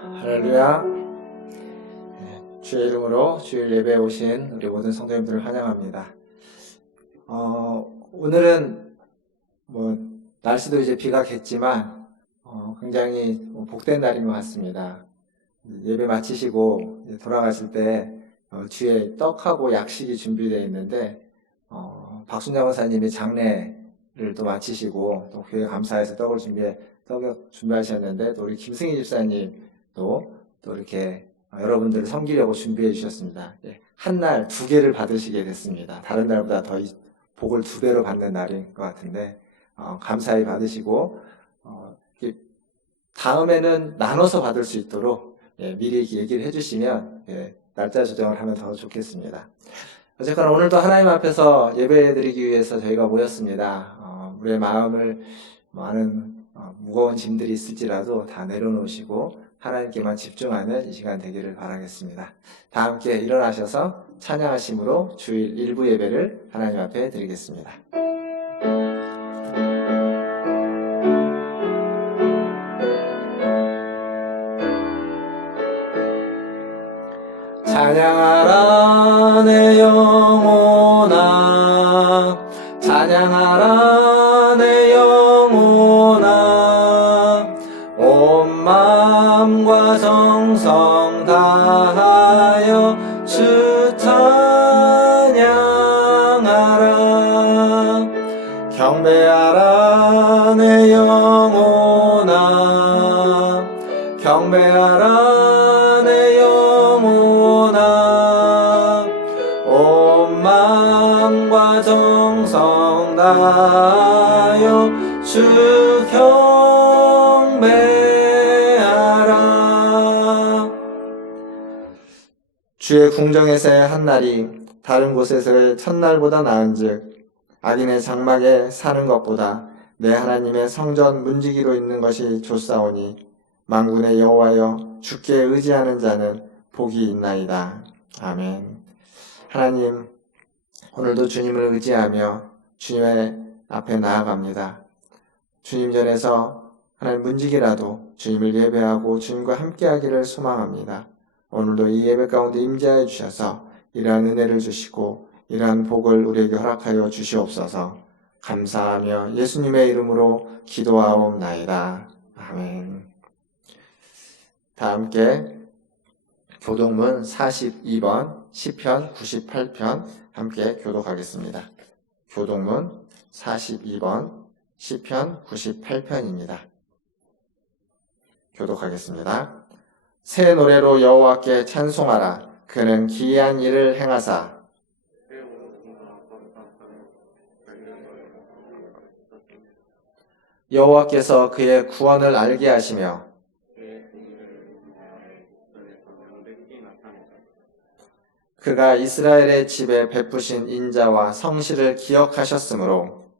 할렐루야. 주의 이름으로 주일 예배에 오신 우리 모든 성도님들을 환영합니다. 오늘은 날씨도 이제 비가 겠지만 굉장히 복된 날인 것 같습니다. 예배 마치시고 돌아가실 때 뒤에 떡하고 약식이 준비되어 있는데 박순자 원사님이 장례를 또 마치시고 또 교회 감사해서 떡을 준비하셨는데 또 우리 김승희 집사님도 또 이렇게 여러분들을 섬기려고 준비해 주셨습니다. 한 날 2개를 받으시게 됐습니다. 다른 날보다 더 복을 2배로 받는 날인 것 같은데 감사히 받으시고 다음에는 나눠서 받을 수 있도록 미리 얘기를 해주시면 날짜 조정을 하면 더 좋겠습니다. 어쨌거나 오늘도 하나님 앞에서 예배드리기 위해서 저희가 모였습니다. 우리의 마음을 많은 무거운 짐들이 있을지라도 다 내려놓으시고 하나님께만 집중하는 이 시간 되기를 바라겠습니다. 다 함께 일어나셔서 찬양하심으로 주일 1부 예배를 하나님 앞에 드리겠습니다. 찬양하라 내 영혼아, 찬양하라 내 영혼아, 온 마음과 정성 다하여 주 찬양하라. 경배하라 내 영혼아, 경배하라 내 영혼아, 온 마음과 정성 다하여 주 경배하라. 주의 궁정에서의 한 날이 다른 곳에서의 첫날보다 나은즉 악인의 장막에 사는 것보다 내 하나님의 성전 문지기로 있는 것이 좋사오니 만군의 여호와여, 주께 의지하는 자는 복이 있나이다. 아멘. 하나님, 오늘도 주님을 의지하며 주님의 앞에 나아갑니다. 주님 전에서 하나님 문지기라도 주님을 예배하고 주님과 함께하기를 소망합니다. 오늘도 이 예배 가운데 임재하여 주셔서 이러한 은혜를 주시고 이러한 복을 우리에게 허락하여 주시옵소서. 감사하며 예수님의 이름으로 기도하옵나이다. 아멘. 다 함께 교독문 42번, 시편 98편 함께 교독하겠습니다. 교독문 42번, 시편 98편입니다. 교독하겠습니다. 새 노래로 여호와께 찬송하라. 그는 기이한 일을 행하사 여호와께서 그의 구원을 알게 하시며 그가 이스라엘의 집에 베푸신 인자와 성실을 기억하셨으므로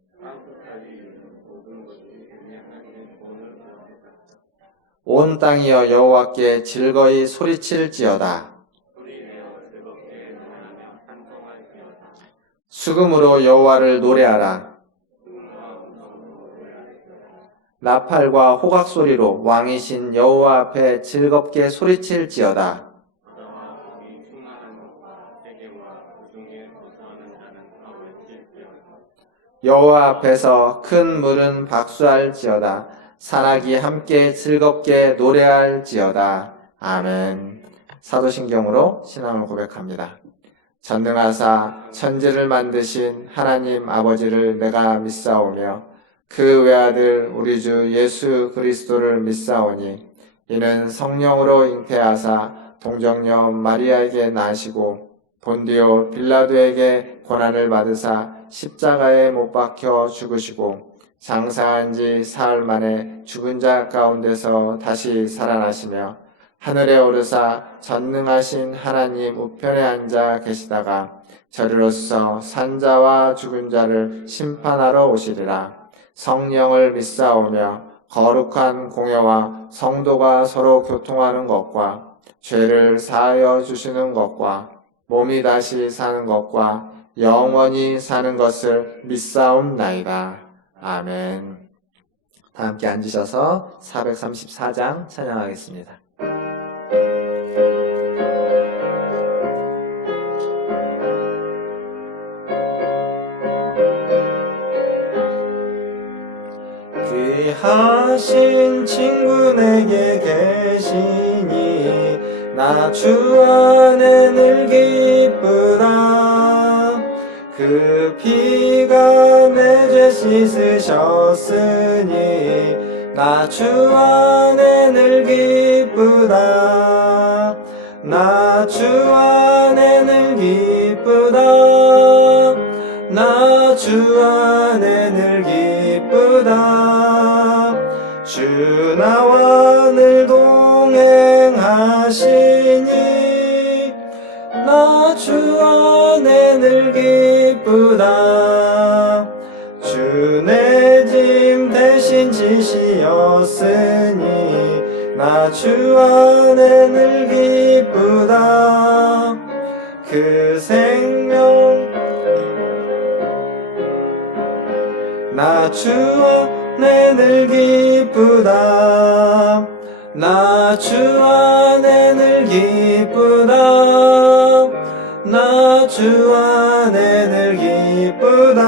온 땅이여 여호와께 즐거이 소리칠지어다. 수금으로 여호와를 노래하라. 나팔과 호각 소리로 왕이신 여호와 앞에 즐겁게 소리칠지어다. 여호와 앞에서 큰 물은 박수할지어다. 산악이 함께 즐겁게 노래할지어다. 아멘. 사도신경으로 신앙을 고백합니다. 전능하사 천지를 만드신 하나님 아버지를 내가 믿사오며 그 외아들 우리 주 예수 그리스도를 믿사오니 이는 성령으로 잉태하사 동정녀 마리아에게 나시고 본디오 빌라도에게 고난을 받으사 십자가에 못 박혀 죽으시고 장사한 지 사흘 만에 죽은 자 가운데서 다시 살아나시며 하늘에 오르사 전능하신 하나님 우편에 앉아 계시다가 저리로서 산자와 죽은 자를 심판하러 오시리라. 성령을 믿사오며 거룩한 공회와 성도가 서로 교통하는 것과 죄를 사하여 주시는 것과 몸이 다시 사는 것과 영원히 사는 것을 믿사옵나이다. 아멘. 다 함께 앉으셔서 434장 찬양하겠습니다. 하신 친구 내게 계시니 나 주 안에 늘 기쁘다. 그 피가 내 죄 씻으셨으니 나 주 안에 늘 기쁘다. 나 주 안에 늘 기쁘다. 나 주 안에 늘 기쁘다. 주 나와 늘 동행하시니 나 주 안에 늘 기쁘다. 주 내 짐 대신 지시었으니 나 주 안에 늘 기쁘다. 그 생명 나 주 안에 늘 기쁘다. 나 주 안에 늘 기쁘다. 나 주 안에 늘 기쁘다.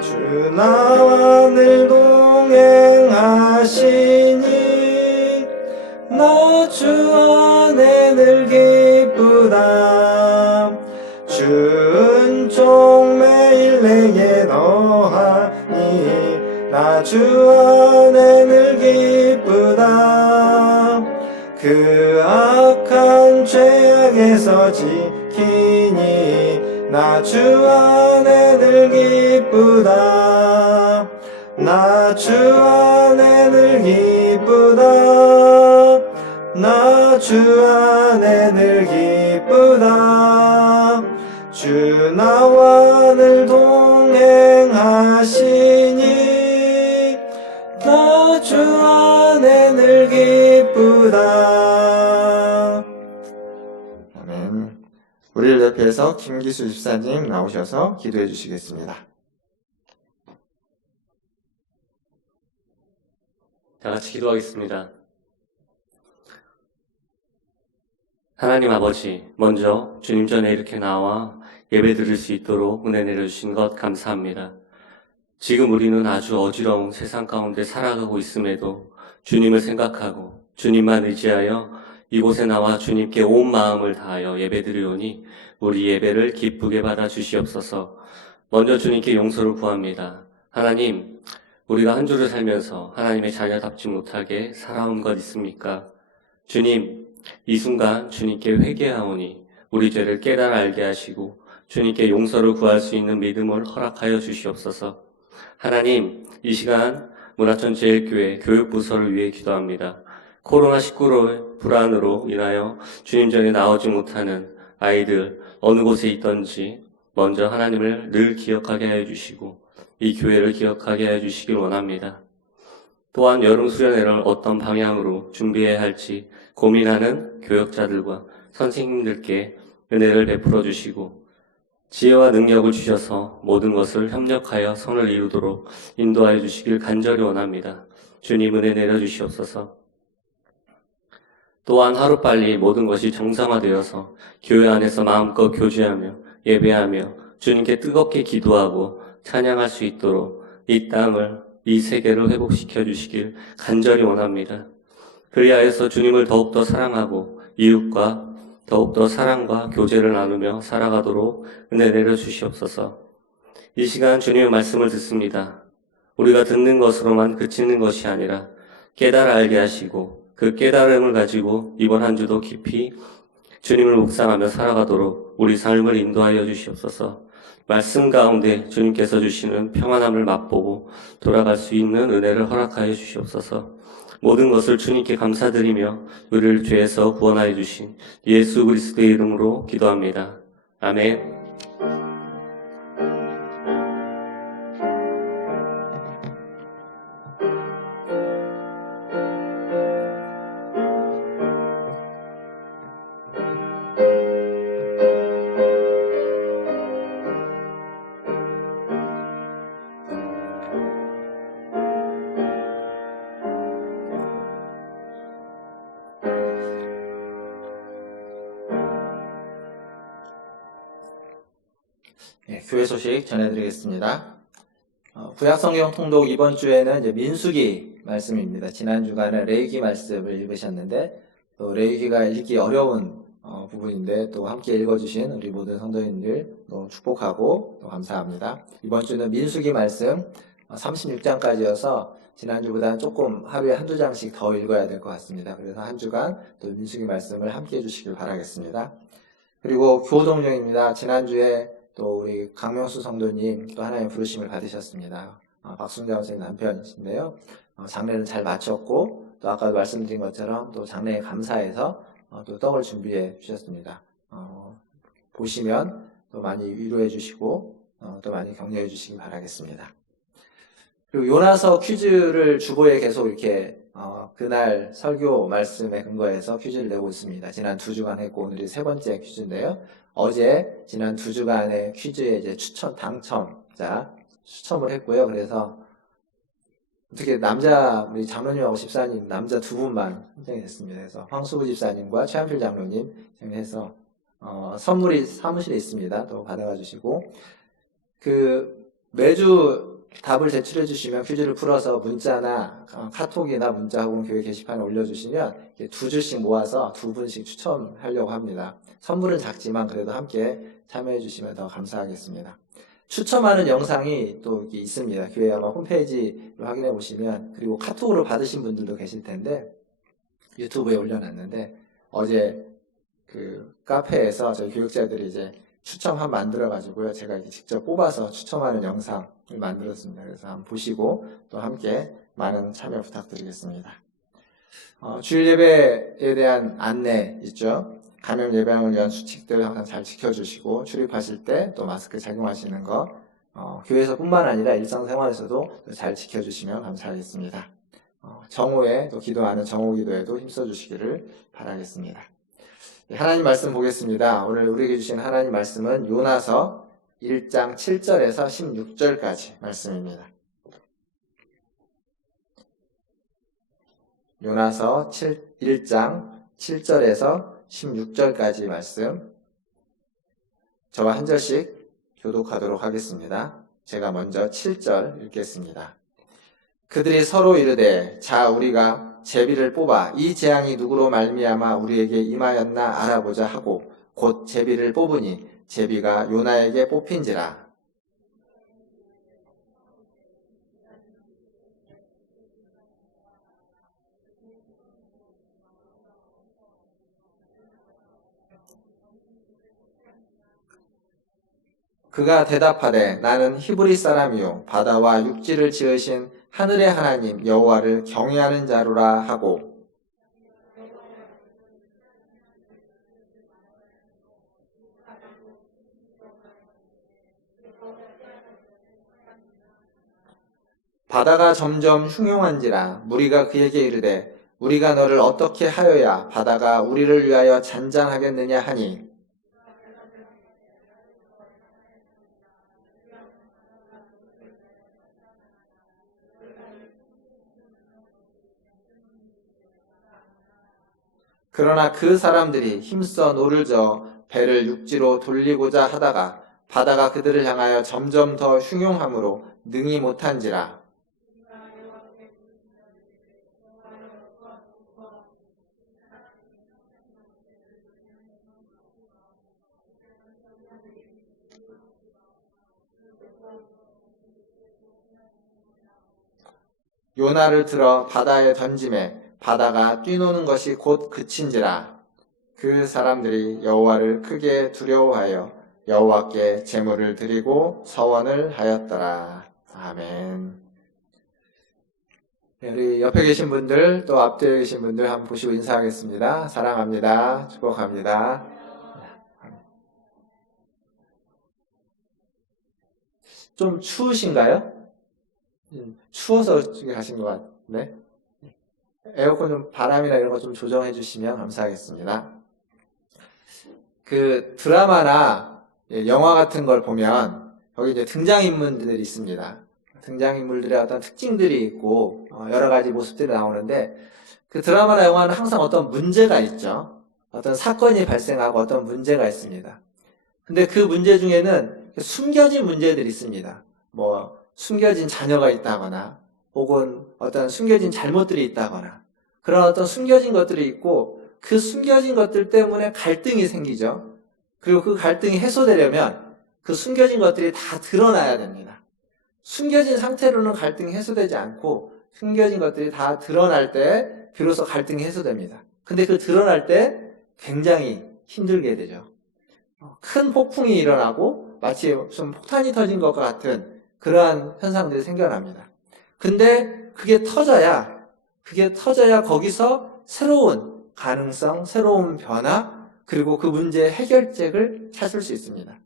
주 나와 늘 동행하시니 나 주 안에 늘 기쁘다. 주 은총 매일 내게 너하니 나 주 안에 늘 기쁘다. 그 악한 죄악에서 지키니 나 주 안에 늘 기쁘다. 나 주 안에 늘 기쁘다. 나 주 안에 늘 기쁘다. 주 나와 늘 동행하시니 나 주 안에 늘 기쁘다. 아멘. 우리를 대표해서 김기수 집사님 나오셔서 기도해 주시겠습니다. 다 같이 기도하겠습니다. 하나님 아버지, 먼저 주님 전에 이렇게 나와 예배 드릴 수 있도록 은혜 내려주신 것 감사합니다. 지금 우리는 아주 어지러운 세상 가운데 살아가고 있음에도 주님을 생각하고 주님만 의지하여 이곳에 나와 주님께 온 마음을 다하여 예배 드리오니 우리 예배를 기쁘게 받아 주시옵소서. 먼저 주님께 용서를 구합니다. 하나님, 우리가 한 주를 살면서 하나님의 자녀답지 못하게 살아온 것 있습니까? 주님, 이 순간 주님께 회개하오니 우리 죄를 깨달아 알게 하시고 주님께 용서를 구할 수 있는 믿음을 허락하여 주시옵소서. 하나님, 이 시간 문화천지일교회 교육부서를 위해 기도합니다. 코로나19로 불안으로 인하여 주님 전에 나오지 못하는 아이들 어느 곳에 있던지 먼저 하나님을 늘 기억하게 하여 주시고 이 교회를 기억하게 하여 주시길 원합니다. 또한 여름 수련회를 어떤 방향으로 준비해야 할지 고민하는 교역자들과 선생님들께 은혜를 베풀어 주시고 지혜와 능력을 주셔서 모든 것을 협력하여 선을 이루도록 인도하여 주시길 간절히 원합니다. 주님 은혜 내려주시옵소서. 또한 하루빨리 모든 것이 정상화되어서 교회 안에서 마음껏 교제하며 예배하며 주님께 뜨겁게 기도하고 찬양할 수 있도록 이 땅을, 이 세계를 회복시켜 주시길 간절히 원합니다. 그리하여서 주님을 더욱더 사랑하고 이웃과 더욱더 사랑과 교제를 나누며 살아가도록 은혜 내려주시옵소서. 이 시간 주님의 말씀을 듣습니다. 우리가 듣는 것으로만 그치는 것이 아니라 깨달아 알게 하시고 그 깨달음을 가지고 이번 한 주도 깊이 주님을 묵상하며 살아가도록 우리 삶을 인도하여 주시옵소서. 말씀 가운데 주님께서 주시는 평안함을 맛보고 돌아갈 수 있는 은혜를 허락하여 주시옵소서. 모든 것을 주님께 감사드리며 우리를 죄에서 구원하여 주신 예수 그리스도의 이름으로 기도합니다. 아멘. 교회 소식 전해드리겠습니다. 구약성경 통독 이번 주에는 이제 민수기 말씀입니다. 지난 주간에 레위기 말씀을 읽으셨는데 또 레위기가 읽기 어려운 부분인데 또 함께 읽어주신 우리 모든 성도님들 너무 축복하고 또 감사합니다. 이번 주는 민수기 말씀 36장까지여서 지난주보다는 조금 하루에 한두 장씩 더 읽어야 될 것 같습니다. 그래서 한 주간 또 민수기 말씀을 함께 해주시길 바라겠습니다. 그리고 교동정입니다. 지난주에 또 우리 강명수 성도님 또 하나님 부르심을 받으셨습니다. 박순자 선생님 남편이신데요. 장례를 잘 마쳤고 또 아까도 말씀드린 것처럼 또 장례에 감사해서 또 떡을 준비해 주셨습니다. 보시면 또 많이 위로해 주시고 또 많이 격려해 주시기 바라겠습니다. 그리고 요나서 퀴즈를 주보에 계속 이렇게 그날 설교 말씀에 근거해서 퀴즈를 내고 있습니다. 지난 2주간 했고 오늘이 3번째 퀴즈인데요. 어제 지난 2주간의 퀴즈에 이제 추천 당첨자 추첨을 했고요. 그래서 어떻게 우리 장로님하고 집사님 남자 2분만 선정이 됐습니다. 그래서 황수부 집사님과 최한필 장로님 해서 선물이 사무실에 있습니다. 또 받아가 주시고 매주 답을 제출해 주시면 퀴즈를 풀어서 문자나 카톡이나 문자 혹은 교회 게시판에 올려주시면 2주씩 모아서 2분씩 추첨하려고 합니다. 선물은 작지만 그래도 함께 참여해 주시면 더 감사하겠습니다. 추첨하는 영상이 또 있습니다. 교회 아마 홈페이지를 확인해 보시면 그리고 카톡으로 받으신 분들도 계실 텐데 유튜브에 올려놨는데 어제 카페에서 저희 교육자들이 이제 추첨함 만들어가지고요. 제가 이렇게 직접 뽑아서 추첨하는 영상을 만들었습니다. 그래서 한번 보시고 또 함께 많은 참여 부탁드리겠습니다. 주일 예배에 대한 안내 있죠. 감염 예방을 위한 수칙들 항상 잘 지켜주시고 출입하실 때 또 마스크 착용하시는 거 교회에서뿐만 아니라 일상생활에서도 잘 지켜주시면 감사하겠습니다. 정오에 또 기도하는 정오 기도에도 힘써주시기를 바라겠습니다. 하나님 말씀 보겠습니다. 오늘 우리에게 주신 하나님 말씀은 요나서 1장 7절에서 16절까지 말씀입니다. 요나서 1장 7절에서 16절까지 말씀 저와 한 절씩 교독하도록 하겠습니다. 제가 먼저 7절 읽겠습니다. 그들이 서로 이르되 자 우리가 제비를 뽑아 이 재앙이 누구로 말미암아 우리에게 임하였나 알아보자 하고 곧 제비를 뽑으니 제비가 요나에게 뽑힌지라. 그가 대답하되 나는 히브리 사람이요 바다와 육지를 지으신 하늘의 하나님 여호와를 경외하는 자로라 하고 바다가 점점 흉용한지라 무리가 그에게 이르되 우리가 너를 어떻게 하여야 바다가 우리를 위하여 잔잔하겠느냐 하니 그러나 그 사람들이 힘써 노를 저어 배를 육지로 돌리고자 하다가 바다가 그들을 향하여 점점 더 흉용함으로 능히 못한지라. 요나를 들어 바다에 던지매 바다가 뛰노는 것이 곧 그친지라. 그 사람들이 여호와를 크게 두려워하여 여호와께 제물을 드리고 서원을 하였더라. 아멘. 네, 우리 옆에 계신 분들 또 앞뒤에 계신 분들 한번 보시고 인사하겠습니다. 사랑합니다. 축복합니다. 좀 추우신가요? 추워서 저기 가신 것 같네. 에어컨 좀 바람이나 이런 거 좀 조정해 주시면 감사하겠습니다. 그 드라마나 영화 같은 걸 보면 여기 이제 등장인물들이 있습니다. 등장인물들의 어떤 특징들이 있고 여러 가지 모습들이 나오는데 그 드라마나 영화는 항상 어떤 문제가 있죠. 어떤 사건이 발생하고 어떤 문제가 있습니다. 근데 그 문제 중에는 숨겨진 문제들이 있습니다. 뭐 숨겨진 자녀가 있다거나 혹은 어떤 숨겨진 잘못들이 있다거나 그런 어떤 숨겨진 것들이 있고 그 숨겨진 것들 때문에 갈등이 생기죠. 그리고 그 갈등이 해소되려면 그 숨겨진 것들이 다 드러나야 됩니다. 숨겨진 상태로는 갈등이 해소되지 않고 숨겨진 것들이 다 드러날 때 비로소 갈등이 해소됩니다. 근데 그 드러날 때 굉장히 힘들게 되죠. 큰 폭풍이 일어나고 마치 좀 폭탄이 터진 것과 같은 그러한 현상들이 생겨납니다. 근데 그게 터져야 거기서 새로운 가능성, 새로운 변화, 그리고 그 문제의 해결책을 찾을 수 있습니다.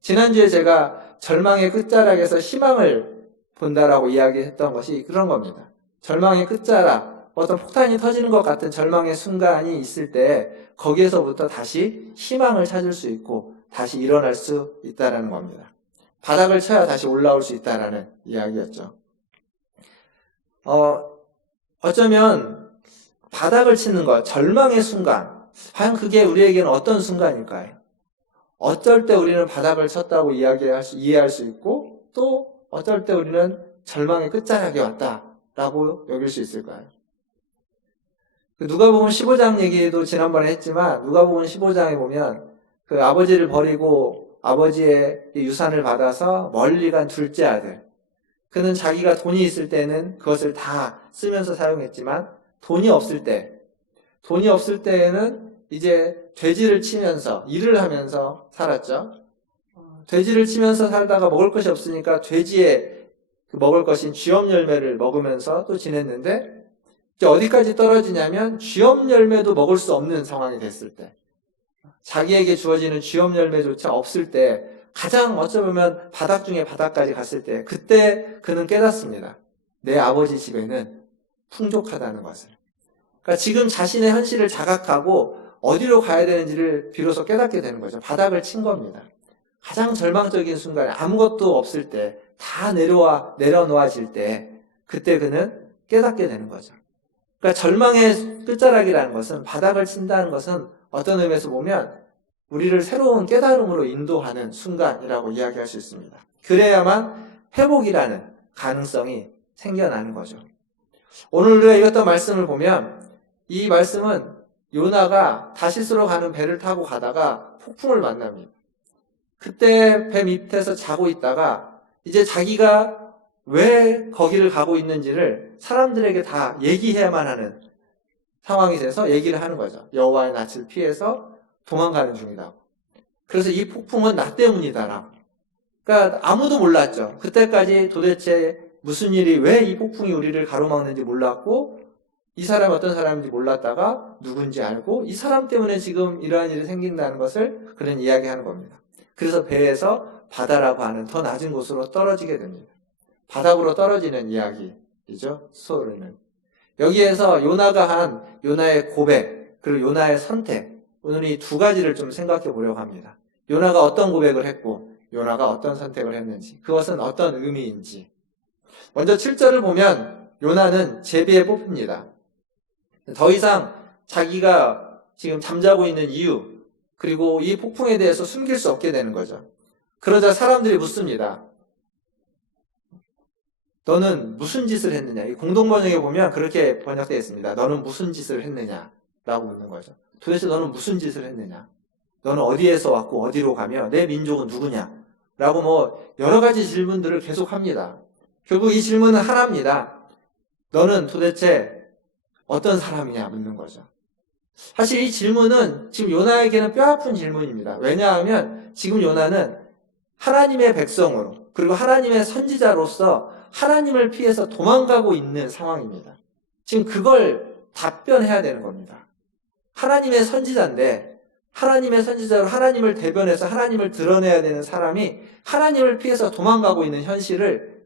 지난주에 제가 절망의 끝자락에서 희망을 본다라고 이야기했던 것이 그런 겁니다. 절망의 끝자락, 어떤 폭탄이 터지는 것 같은 절망의 순간이 있을 때 거기에서부터 다시 희망을 찾을 수 있고 다시 일어날 수 있다는 겁니다. 바닥을 쳐야 다시 올라올 수 있다는 이야기였죠. 어쩌면 바닥을 치는 것, 절망의 순간, 과연 그게 우리에게는 어떤 순간일까요? 어쩔 때 우리는 바닥을 쳤다고 이해할 수 있고 또 어쩔 때 우리는 절망의 끝자락에 왔다라고 여길 수 있을까요? 누가복음 15장 얘기도 지난번에 했지만 누가복음 15장에 보면 그 아버지를 버리고 아버지의 유산을 받아서 멀리 간 둘째 아들, 그는 자기가 돈이 있을 때는 그것을 다 쓰면서 사용했지만 돈이 없을 때에는 이제 돼지를 치면서 일을 하면서 살았죠. 돼지를 치면서 살다가 먹을 것이 없으니까 돼지의 먹을 것인 쥐엄 열매를 먹으면서 또 지냈는데 이제 어디까지 떨어지냐면 쥐엄 열매도 먹을 수 없는 상황이 됐을 때, 자기에게 주어지는 쥐엄 열매조차 없을 때, 가장 어쩌면 바닥 중에 바닥까지 갔을 때, 그때 그는 깨닫습니다. 내 아버지 집에는 풍족하다는 것을. 그러니까 지금 자신의 현실을 자각하고 어디로 가야 되는지를 비로소 깨닫게 되는 거죠. 바닥을 친 겁니다. 가장 절망적인 순간에 아무것도 없을 때, 다 내려놓아질 때, 그때 그는 깨닫게 되는 거죠. 그러니까 절망의 끝자락이라는 것은, 바닥을 친다는 것은 어떤 의미에서 보면 우리를 새로운 깨달음으로 인도하는 순간이라고 이야기할 수 있습니다. 그래야만 회복이라는 가능성이 생겨나는 거죠. 오늘 우리가 읽었던 말씀을 보면 이 말씀은 요나가 다시스로 가는 배를 타고 가다가 폭풍을 만납니다. 그때 배 밑에서 자고 있다가 이제 자기가 왜 거기를 가고 있는지를 사람들에게 다 얘기해야만 하는 상황이 돼서 얘기를 하는 거죠. 여호와의 낯을 피해서 도망가는 중이다. 그래서 이 폭풍은 나 때문이다라고. 그러니까 아무도 몰랐죠. 그때까지 도대체 무슨 일이, 왜 이 폭풍이 우리를 가로막는지 몰랐고 이 사람이 어떤 사람인지 몰랐다가 누군지 알고 이 사람 때문에 지금 이러한 일이 생긴다는 것을 그런 이야기하는 겁니다. 그래서 배에서 바다라고 하는 더 낮은 곳으로 떨어지게 됩니다. 바닥으로 떨어지는 이야기이죠. 스토리는. 여기에서 요나가 한 요나의 고백, 그리고 요나의 선택, 오늘 이 두 가지를 좀 생각해 보려고 합니다. 요나가 어떤 고백을 했고 요나가 어떤 선택을 했는지, 그것은 어떤 의미인지. 먼저 7절을 보면 요나는 제비에 뽑힙니다. 더 이상 자기가 지금 잠자고 있는 이유, 그리고 이 폭풍에 대해서 숨길 수 없게 되는 거죠. 그러자 사람들이 묻습니다. 너는 무슨 짓을 했느냐? 이 공동번역에 보면 그렇게 번역되어 있습니다. 너는 무슨 짓을 했느냐? 라고 묻는 거죠. 도대체 너는 무슨 짓을 했느냐? 너는 어디에서 왔고 어디로 가며 내 민족은 누구냐? 라고 여러 가지 질문들을 계속 합니다. 결국 이 질문은 하나입니다. 너는 도대체 어떤 사람이냐? 묻는 거죠. 사실 이 질문은 지금 요나에게는 뼈아픈 질문입니다. 왜냐하면 지금 요나는 하나님의 백성으로, 그리고 하나님의 선지자로서 하나님을 피해서 도망가고 있는 상황입니다. 지금 그걸 답변해야 되는 겁니다. 하나님의 선지자인데, 하나님의 선지자로 하나님을 대변해서 하나님을 드러내야 되는 사람이 하나님을 피해서 도망가고 있는 현실을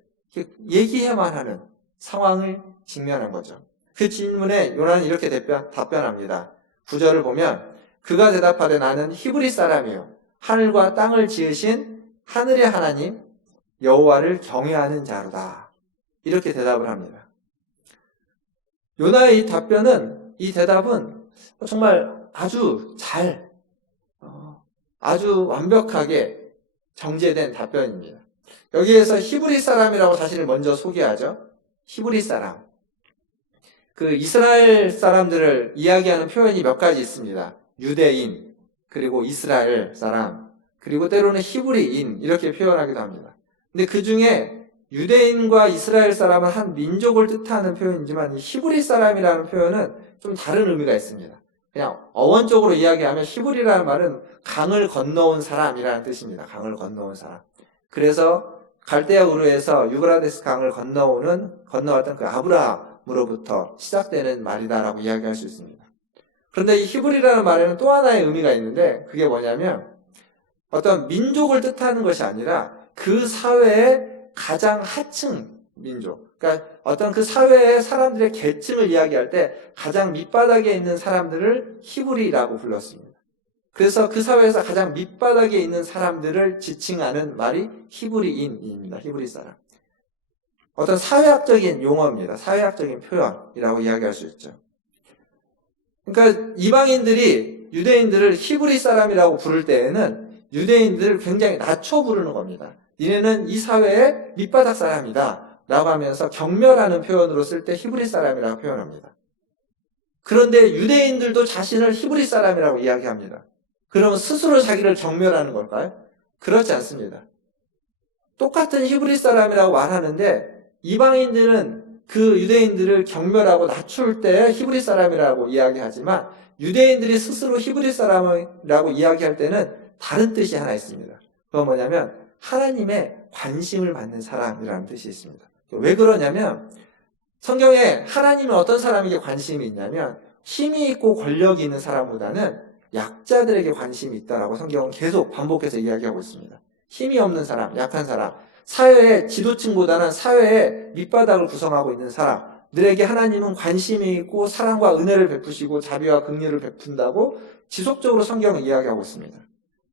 얘기해야만 하는 상황을 직면한 거죠. 그 질문에 요나는 이렇게 답변합니다. 9절을 보면 그가 대답하되 나는 히브리 사람이요 하늘과 땅을 지으신 하늘의 하나님 여호와를 경외하는 자로다. 이렇게 대답을 합니다. 요나의 이 대답은 정말 아주 완벽하게 정제된 답변입니다. 여기에서 히브리 사람이라고 자신을 먼저 소개하죠. 히브리 사람. 그 이스라엘 사람들을 이야기하는 표현이 몇 가지 있습니다. 유대인, 그리고 이스라엘 사람, 그리고 때로는 히브리인 이렇게 표현하기도 합니다. 근데 그 중에 유대인과 이스라엘 사람은 한 민족을 뜻하는 표현이지만 이 히브리 사람이라는 표현은 좀 다른 의미가 있습니다. 그냥 어원적으로 이야기하면 히브리라는 말은 강을 건너온 사람이라는 뜻입니다. 강을 건너온 사람. 그래서 갈대아 우르에서 유브라데스 강을 건너왔던 그 아브라함으로부터 시작되는 말이다라고 이야기할 수 있습니다. 그런데 이 히브리라는 말에는 또 하나의 의미가 있는데 그게 뭐냐면 어떤 민족을 뜻하는 것이 아니라 그 사회의 가장 하층 민족, 그러니까 어떤 그 사회의 사람들의 계층을 이야기할 때 가장 밑바닥에 있는 사람들을 히브리라고 불렀습니다. 그래서 그 사회에서 가장 밑바닥에 있는 사람들을 지칭하는 말이 히브리인입니다. 히브리 사람. 어떤 사회학적인 용어입니다. 사회학적인 표현이라고 이야기할 수 있죠. 그러니까 이방인들이 유대인들을 히브리 사람이라고 부를 때에는 유대인들을 굉장히 낮춰 부르는 겁니다. 니네는 이 사회의 밑바닥 사람이다 라고 하면서 경멸하는 표현으로 쓸 때 히브리 사람이라고 표현합니다. 그런데 유대인들도 자신을 히브리 사람이라고 이야기합니다. 그러면 스스로 자기를 경멸하는 걸까요? 그렇지 않습니다. 똑같은 히브리 사람이라고 말하는데 이방인들은 그 유대인들을 경멸하고 낮출 때 히브리 사람이라고 이야기하지만 유대인들이 스스로 히브리 사람이라고 이야기할 때는 다른 뜻이 하나 있습니다. 그건 뭐냐면 하나님의 관심을 받는 사람이라는 뜻이 있습니다. 왜 그러냐면 성경에 하나님은 어떤 사람에게 관심이 있냐면 힘이 있고 권력이 있는 사람보다는 약자들에게 관심이 있다라고 성경은 계속 반복해서 이야기하고 있습니다. 힘이 없는 사람, 약한 사람, 사회의 지도층보다는 사회의 밑바닥을 구성하고 있는 사람들에게 하나님은 관심이 있고 사랑과 은혜를 베푸시고 자비와 긍휼을 베푼다고 지속적으로 성경은 이야기하고 있습니다.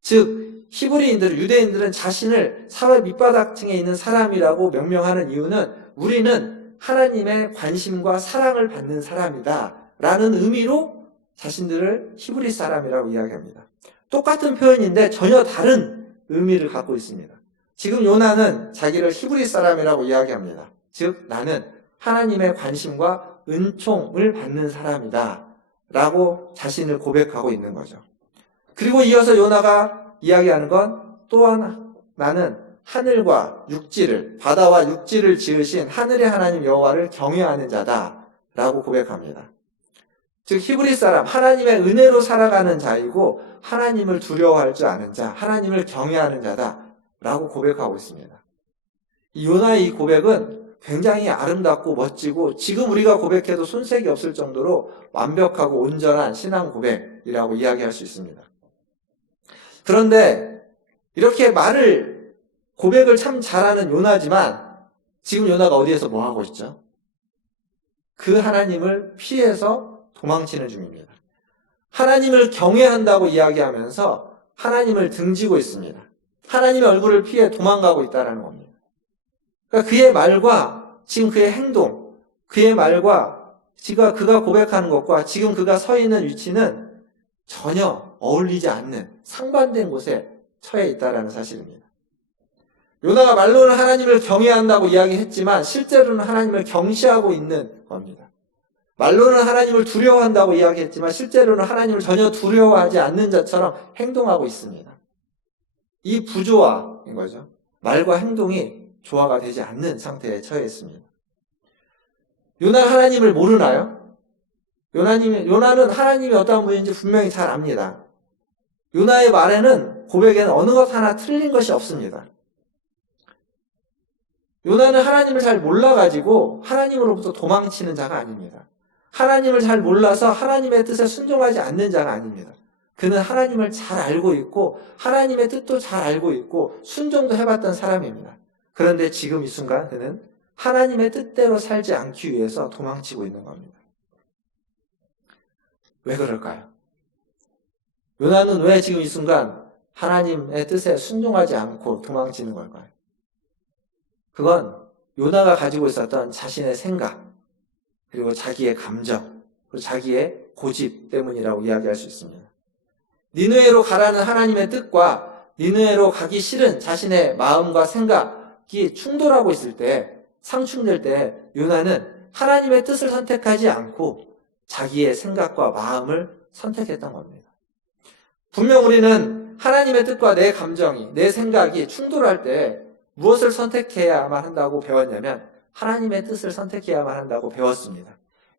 즉 히브리인들, 유대인들은 자신을 사회 밑바닥층에 있는 사람이라고 명명하는 이유는 우리는 하나님의 관심과 사랑을 받는 사람이다 라는 의미로 자신들을 히브리 사람이라고 이야기합니다. 똑같은 표현인데 전혀 다른 의미를 갖고 있습니다. 지금 요나는 자기를 히브리 사람이라고 이야기합니다. 즉 나는 하나님의 관심과 은총을 받는 사람이다 라고 자신을 고백하고 있는 거죠. 그리고 이어서 요나가 이야기하는 건 또한 나는 하늘과 육지를, 바다와 육지를 지으신 하늘의 하나님 여호와를 경외하는 자다 라고 고백합니다. 즉 히브리 사람, 하나님의 은혜로 살아가는 자이고 하나님을 두려워할 줄 아는 자, 하나님을 경외하는 자다 라고 고백하고 있습니다. 이 요나의 이 고백은 굉장히 아름답고 멋지고 지금 우리가 고백해도 손색이 없을 정도로 완벽하고 온전한 신앙 고백이라고 이야기할 수 있습니다. 그런데 이렇게 고백을 참 잘하는 요나지만 지금 요나가 어디에서 뭐 하고 있죠? 그 하나님을 피해서 도망치는 중입니다. 하나님을 경외한다고 이야기하면서 하나님을 등지고 있습니다. 하나님의 얼굴을 피해 도망가고 있다는 겁니다. 그러니까 그의 말과 지금 그의 행동, 그의 말과 그가 고백하는 것과 지금 그가 서 있는 위치는 전혀 어울리지 않는 상반된 곳에 처해 있다는 사실입니다. 요나가 말로는 하나님을 경외한다고 이야기했지만 실제로는 하나님을 경시하고 있는 겁니다. 말로는 하나님을 두려워한다고 이야기했지만 실제로는 하나님을 전혀 두려워하지 않는 자처럼 행동하고 있습니다. 이 부조화인 거죠. 말과 행동이 조화가 되지 않는 상태에 처해 있습니다. 요나가 하나님을 모르나요? 요나는 하나님이 어떤 분인지 분명히 잘 압니다. 요나의 말에는, 고백에는 어느 것 하나 틀린 것이 없습니다. 요나는 하나님을 잘 몰라가지고 하나님으로부터 도망치는 자가 아닙니다. 하나님을 잘 몰라서 하나님의 뜻에 순종하지 않는 자가 아닙니다. 그는 하나님을 잘 알고 있고 하나님의 뜻도 잘 알고 있고 순종도 해봤던 사람입니다. 그런데 지금 이 순간 그는 하나님의 뜻대로 살지 않기 위해서 도망치고 있는 겁니다. 왜 그럴까요? 요나는 왜 지금 이 순간 하나님의 뜻에 순종하지 않고 도망치는 걸까요? 그건 요나가 가지고 있었던 자신의 생각, 그리고 자기의 감정, 그리고 자기의 고집 때문이라고 이야기할 수 있습니다. 니느웨로 가라는 하나님의 뜻과 니느웨로 가기 싫은 자신의 마음과 생각, 생각이 충돌하고 있을 때, 상충될 때 요나는 하나님의 뜻을 선택하지 않고 자기의 생각과 마음을 선택했던 겁니다. 분명 우리는 하나님의 뜻과 내 감정이, 내 생각이 충돌할 때 무엇을 선택해야만 한다고 배웠냐면 하나님의 뜻을 선택해야만 한다고 배웠습니다.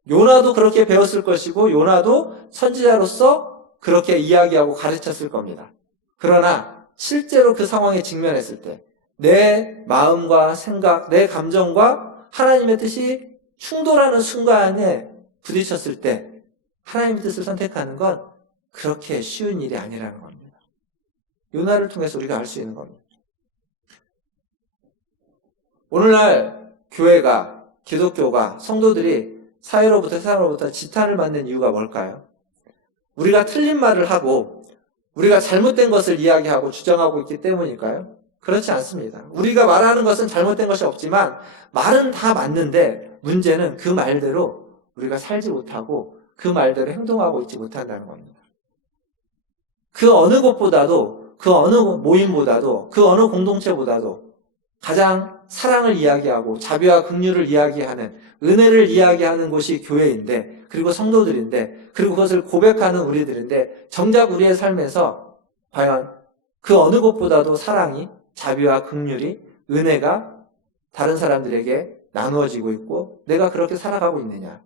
요나도 그렇게 배웠을 것이고 요나도 선지자로서 그렇게 이야기하고 가르쳤을 겁니다. 그러나 실제로 그 상황에 직면했을 때 내 마음과 생각, 내 감정과 하나님의 뜻이 충돌하는 순간에 부딪혔을 때 하나님의 뜻을 선택하는 건 그렇게 쉬운 일이 아니라는 겁니다. 요나를 통해서 우리가 알 수 있는 겁니다. 오늘날 교회가, 기독교가, 성도들이 사회로부터 세상으로부터 지탄을 받는 이유가 뭘까요? 우리가 틀린 말을 하고 우리가 잘못된 것을 이야기하고 주장하고 있기 때문일까요? 그렇지 않습니다. 우리가 말하는 것은 잘못된 것이 없지만 말은 다 맞는데 문제는 그 말대로 우리가 살지 못하고 그 말대로 행동하고 있지 못한다는 겁니다. 그 어느 곳보다도, 그 어느 모임보다도, 그 어느 공동체보다도 가장 사랑을 이야기하고 자비와 긍휼을 이야기하는, 은혜를 이야기하는 곳이 교회인데, 그리고 성도들인데, 그리고 그것을 고백하는 우리들인데, 정작 우리의 삶에서 과연 그 어느 곳보다도 사랑이, 자비와 긍휼이, 은혜가 다른 사람들에게 나누어지고 있고 내가 그렇게 살아가고 있느냐?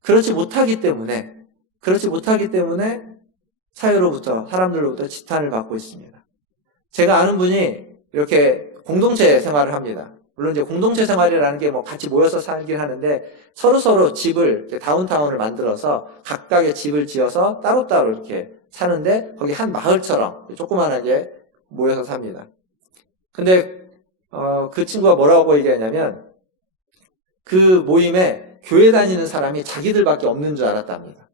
그렇지 못하기 때문에 사회로부터, 사람들로부터 지탄을 받고 있습니다. 제가 아는 분이 이렇게 공동체 생활을 합니다. 물론 이제 공동체 생활이라는 게 뭐 같이 모여서 살긴 하는데 서로 집을, 이렇게 다운타운을 만들어서 각각의 집을 지어서 따로따로 이렇게 사는데 거기 한 마을처럼 조그만하게 모여서 삽니다. 근데 그 친구가 뭐라고 얘기하냐면 그 모임에 교회 다니는 사람이 자기들밖에 없는 줄 알았답니다.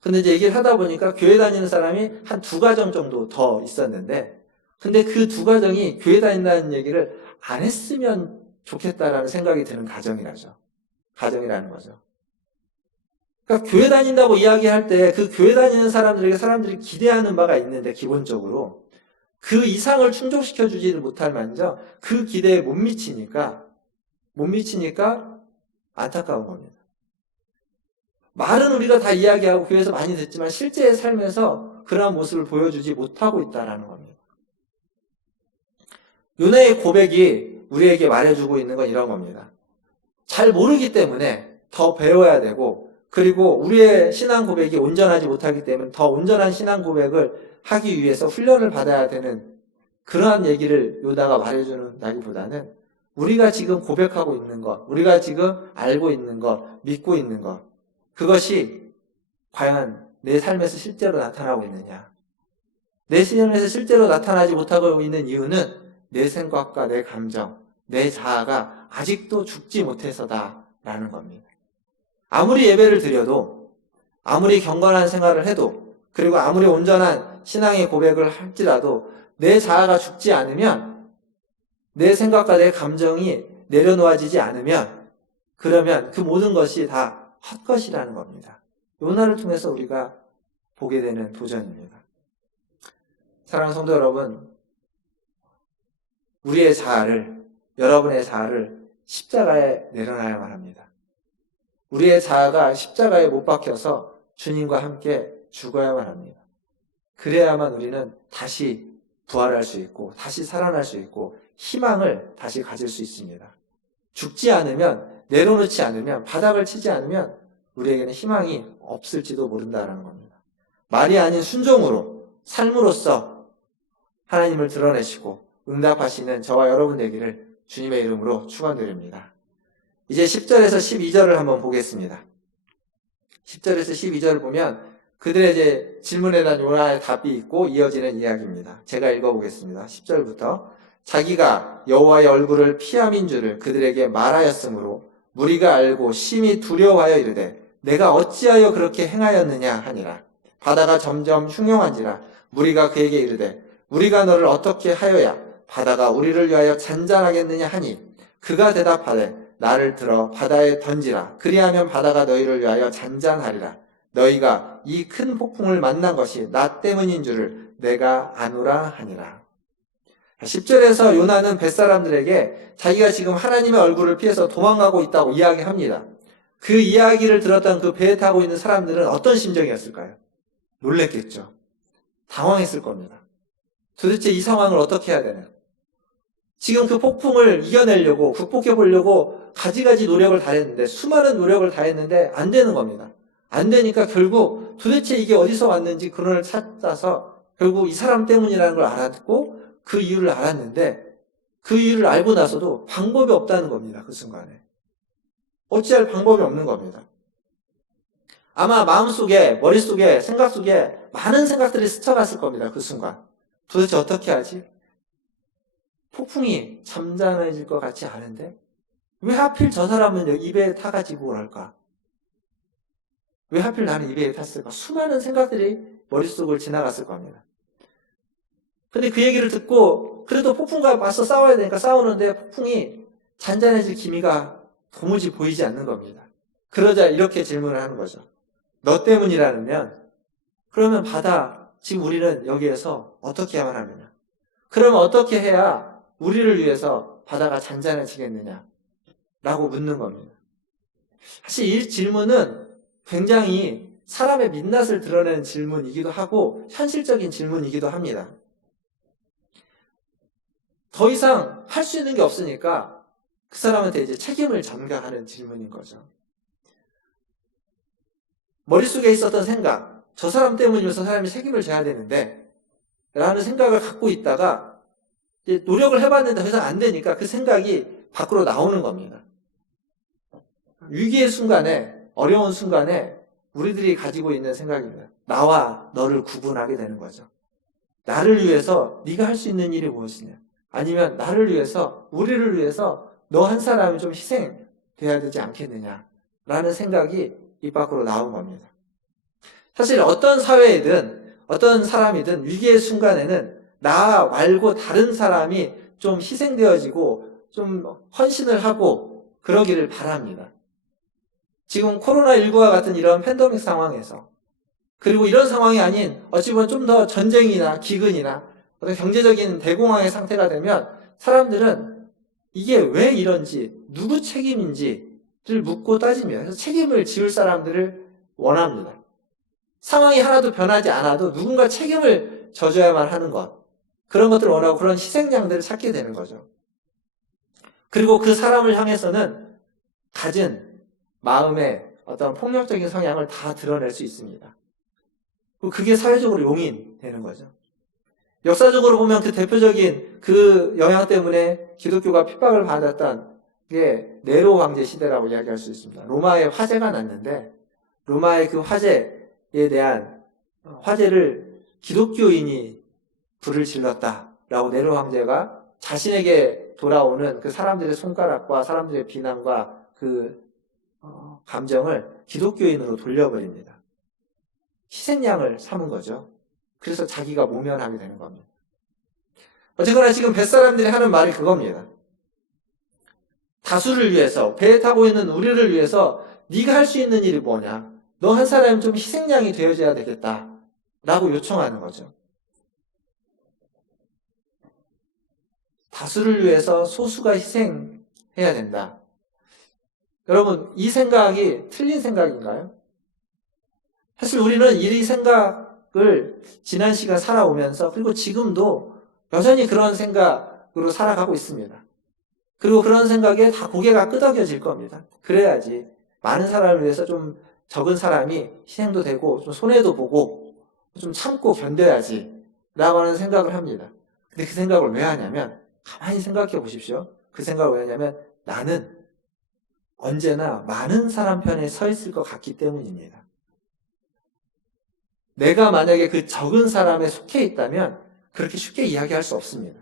근데 이제 얘기를 하다 보니까 교회 다니는 사람이 한 2가정 정도 더 있었는데 근데 그 2가정이 교회 다닌다는 얘기를 안 했으면 좋겠다라는 생각이 드는 가정이라는 거죠. 그러니까 교회 다닌다고 이야기할 때 그 교회 다니는 사람들에게 사람들이 기대하는 바가 있는데 기본적으로 그 이상을 충족시켜 주지를 못할 만저 그 기대에 못 미치니까 안타까운 겁니다. 말은 우리가 다 이야기하고 교회에서 많이 듣지만 실제의 삶에서 그러한 모습을 보여주지 못하고 있다는 겁니다. 요나의 고백이 우리에게 말해주고 있는 건 이런 겁니다. 잘 모르기 때문에 더 배워야 되고 그리고 우리의 신앙 고백이 온전하지 못하기 때문에 더 온전한 신앙 고백을 하기 위해서 훈련을 받아야 되는 그러한 얘기를 요나가 말해주는다기보다는 우리가 지금 고백하고 있는 것, 우리가 지금 알고 있는 것, 믿고 있는 것, 그것이 과연 내 삶에서 실제로 나타나고 있느냐. 내 삶에서 실제로 나타나지 못하고 있는 이유는 내 생각과 내 감정, 내 자아가 아직도 죽지 못해서다라는 겁니다. 아무리 예배를 드려도, 아무리 경건한 생활을 해도, 그리고 아무리 온전한 신앙의 고백을 할지라도 내 자아가 죽지 않으면, 내 생각과 내 감정이 내려놓아지지 않으면 그러면 그 모든 것이 다 헛것이라는 겁니다. 요나를 통해서 우리가 보게 되는 도전입니다. 사랑하는 성도 여러분, 우리의 자아를, 여러분의 자아를 십자가에 내려놔야만 합니다. 우리의 자아가 십자가에 못 박혀서 주님과 함께 죽어야만 합니다. 그래야만 우리는 다시 부활할 수 있고 다시 살아날 수 있고 희망을 다시 가질 수 있습니다. 죽지 않으면, 내려놓지 않으면, 바닥을 치지 않으면 우리에게는 희망이 없을지도 모른다는 겁니다. 말이 아닌 순종으로, 삶으로써 하나님을 드러내시고 응답하시는 저와 여러분 되기를 주님의 이름으로 축원드립니다. 이제 10절에서 12절을 한번 보겠습니다. 10절에서 12절을 보면 그들의 이제 질문에 대한 요나의 답이 있고 이어지는 이야기입니다. 제가 읽어보겠습니다. 10절부터 자기가 여호와의 얼굴을 피함인 줄을 그들에게 말하였으므로 무리가 알고 심히 두려워하여 이르되 내가 어찌하여 그렇게 행하였느냐 하니라. 바다가 점점 흉흉한지라. 무리가 그에게 이르되 우리가 너를 어떻게 하여야 바다가 우리를 위하여 잔잔하겠느냐 하니 그가 대답하되 나를 들어 바다에 던지라. 그리하면 바다가 너희를 위하여 잔잔하리라. 너희가 이 큰 폭풍을 만난 것이 나 때문인 줄을 내가 아노라 하니라. 10절에서 요나는 벳사람들에게 자기가 지금 하나님의 얼굴을 피해서 도망가고 있다고 이야기합니다. 그 이야기를 들었던 그 배에 타고 있는 사람들은 어떤 심정이었을까요? 놀랬겠죠. 당황했을 겁니다. 도대체 이 상황을 어떻게 해야 되나? 지금 그 폭풍을 이겨내려고, 극복해 보려고 가지가지 노력을 다했는데, 수많은 노력을 다했는데 안 되는 겁니다. 안 되니까 결국 도대체 이게 어디서 왔는지 근원을 찾아서 결국 이 사람 때문이라는 걸 알았고 그 이유를 알았는데 그 이유를 알고 나서도 방법이 없다는 겁니다. 그 순간에. 어찌할 방법이 없는 겁니다. 아마 마음속에, 머릿속에, 생각 속에 많은 생각들이 스쳐갔을 겁니다. 그 순간. 도대체 어떻게 하지? 폭풍이 잠잠해질 것 같지 않은데? 왜 하필 저 사람은 이 배에 타가지고 그럴까? 왜 하필 나는 이 배에 탔을까? 수많은 생각들이 머릿속을 지나갔을 겁니다. 근데 그 얘기를 듣고 그래도 폭풍과 맞서 싸워야 되니까 싸우는데 폭풍이 잔잔해질 기미가 도무지 보이지 않는 겁니다. 그러자 이렇게 질문을 하는 거죠. 너 때문이라면 그러면 바다, 지금 우리는 여기에서 어떻게 해야만 하느냐? 그러면 어떻게 해야 우리를 위해서 바다가 잔잔해지겠느냐? 라고 묻는 겁니다. 사실 이 질문은 굉장히 사람의 민낯을 드러내는 질문이기도 하고 현실적인 질문이기도 합니다. 더 이상 할 수 있는 게 없으니까 그 사람한테 이제 책임을 전가하는 질문인 거죠. 머릿속에 있었던 생각, 저 사람 때문이어서 사람이 책임을 져야 되는데 라는 생각을 갖고 있다가 이제 노력을 해봤는데 더 이상 안 되니까 그 생각이 밖으로 나오는 겁니다. 위기의 순간에, 어려운 순간에 우리들이 가지고 있는 생각입니다. 나와 너를 구분하게 되는 거죠. 나를 위해서 네가 할 수 있는 일이 무엇이냐? 아니면 나를 위해서, 우리를 위해서 너 한 사람이 좀 희생돼야 되지 않겠느냐? 라는 생각이 입 밖으로 나온 겁니다. 사실 어떤 사회이든 어떤 사람이든 위기의 순간에는 나 말고 다른 사람이 좀 희생되어지고 좀 헌신을 하고 그러기를 바랍니다. 지금 코로나19와 같은 이런 팬데믹 상황에서 그리고 이런 상황이 아닌 어찌 보면 좀 더 전쟁이나 기근이나 어떤 경제적인 대공황의 상태가 되면 사람들은 이게 왜 이런지 누구 책임인지를 묻고 따집니다. 그래서 책임을 지을 사람들을 원합니다. 상황이 하나도 변하지 않아도 누군가 책임을 져줘야만 하는 것, 그런 것들을 원하고 그런 희생양들을 찾게 되는 거죠. 그리고 그 사람을 향해서는 가진 마음의 어떤 폭력적인 성향을 다 드러낼 수 있습니다. 그게 사회적으로 용인되는 거죠. 역사적으로 보면 그 대표적인 그 영향 때문에 기독교가 핍박을 받았던 게 네로 황제 시대라고 이야기할 수 있습니다. 로마에 화재가 났는데 로마의 그 화재에 대한 화재를 기독교인이 불을 질렀다라고 네로 황제가 자신에게 돌아오는 그 사람들의 손가락과 사람들의 비난과 그 감정을 기독교인으로 돌려버립니다. 희생양을 삼은 거죠. 그래서 자기가 모면하게 되는 겁니다. 어쨌거나 지금 뱃사람들이 하는 말이 그겁니다. 다수를 위해서, 배에 타고 있는 우리를 위해서 네가 할 수 있는 일이 뭐냐? 너 한 사람이 좀 희생양이 되어줘야 되겠다 라고 요청하는 거죠. 다수를 위해서 소수가 희생해야 된다. 여러분, 이 생각이 틀린 생각인가요? 사실 우리는 이 생각을 지난 시간 살아오면서 그리고 지금도 여전히 그런 생각으로 살아가고 있습니다. 그리고 그런 생각에 다 고개가 끄덕여질 겁니다. 그래야지 많은 사람을 위해서 좀 적은 사람이 희생도 되고 좀 손해도 보고 좀 참고 견뎌야지 라고 하는 생각을 합니다. 근데 그 생각을 왜 하냐면 가만히 생각해 보십시오. 그 생각을 왜 하냐면 나는 언제나 많은 사람 편에 서 있을 것 같기 때문입니다. 내가 만약에 그 적은 사람에 속해 있다면 그렇게 쉽게 이야기할 수 없습니다.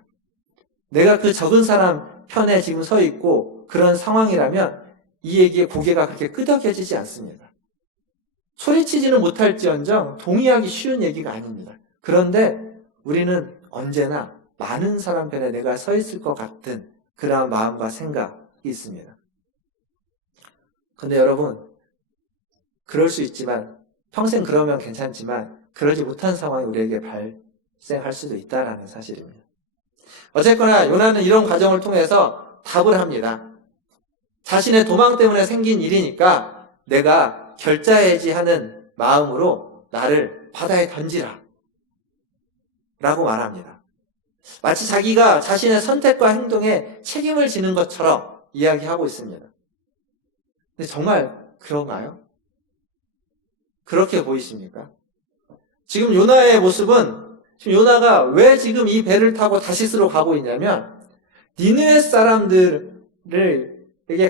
내가 그 적은 사람 편에 지금 서 있고 그런 상황이라면 이 얘기에 고개가 그렇게 끄덕여지지 않습니다. 소리치지는 못할지언정 동의하기 쉬운 얘기가 아닙니다. 그런데 우리는 언제나 많은 사람 편에 내가 서 있을 것 같은 그러한 마음과 생각이 있습니다. 근데 여러분, 그럴 수 있지만 평생 그러면 괜찮지만 그러지 못한 상황이 우리에게 발생할 수도 있다는 사실입니다. 어쨌거나 요나는 이런 과정을 통해서 답을 합니다. 자신의 도망 때문에 생긴 일이니까 내가 결자해지하는 마음으로 나를 바다에 던지라 라고 말합니다. 마치 자기가 자신의 선택과 행동에 책임을 지는 것처럼 이야기하고 있습니다. 근데 정말 그런가요? 그렇게 보이십니까? 지금 요나의 모습은, 지금 요나가 왜 지금 이 배를 타고 다시스로 가고 있냐면 니느웨 사람들에게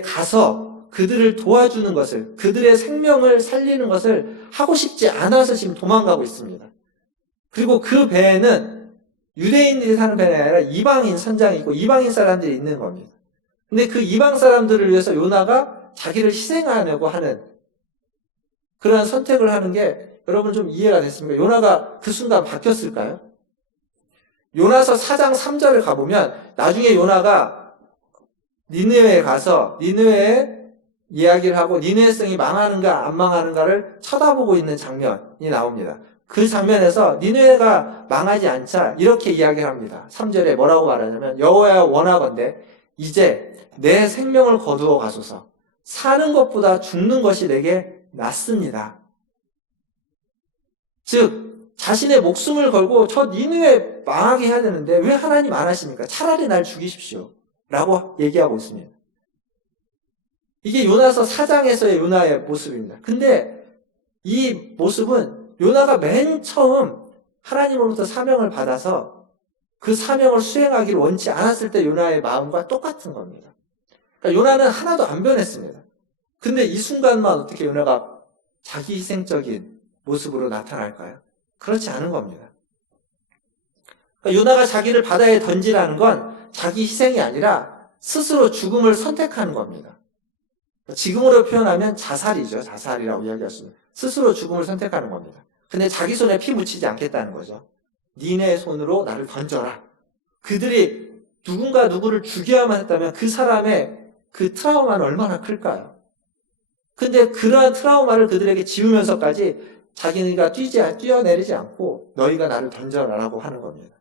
가서 그들을 도와주는 것을, 그들의 생명을 살리는 것을 하고 싶지 않아서 지금 도망가고 있습니다. 그리고 그 배에는 유대인들이 사는 배가 아니라 이방인 선장이 있고 이방인 사람들이 있는 겁니다. 근데 그 이방 사람들을 위해서 요나가 자기를 희생하려고 하는 그러한 선택을 하는 게 여러분 좀 이해가 됐습니까? 요나가 그 순간 바뀌었을까요? 요나서 4장 3절을 가보면 나중에 요나가 니느웨에 가서 니느웨에 이야기를 하고 니느웨 성이 망하는가 안 망하는가를 쳐다보고 있는 장면이 나옵니다. 그 장면에서 니느웨가 망하지 않자 이렇게 이야기를 합니다. 3절에 뭐라고 말하냐면 여호와여 원하건대 이제 내 생명을 거두어 가소서. 사는 것보다 죽는 것이 내게 낫습니다. 즉 자신의 목숨을 걸고 저 니느웨 망하게 해야 되는데 왜 하나님 안 하십니까? 차라리 날 죽이십시오 라고 얘기하고 있습니다. 이게 요나서 4장에서의 요나의 모습입니다. 근데 이 모습은 요나가 맨 처음 하나님으로부터 사명을 받아서 그 사명을 수행하기를 원치 않았을 때 요나의 마음과 똑같은 겁니다. 그러니까 요나는 하나도 안 변했습니다. 근데 이 순간만 어떻게 요나가 자기 희생적인 모습으로 나타날까요? 그렇지 않은 겁니다. 그러니까 요나가 자기를 바다에 던지라는 건 자기 희생이 아니라 스스로 죽음을 선택하는 겁니다. 지금으로 표현하면 자살이죠. 자살이라고 이야기할 수 있는. 스스로 죽음을 선택하는 겁니다. 근데 자기 손에 피 묻히지 않겠다는 거죠. 니네 손으로 나를 던져라. 그들이 누군가 누구를 죽여야만 했다면 그 사람의 그 트라우마는 얼마나 클까요? 근데 그러한 트라우마를 그들에게 지우면서까지 자기가 뛰어내리지 않고 너희가 나를 던져라라고 하는 겁니다.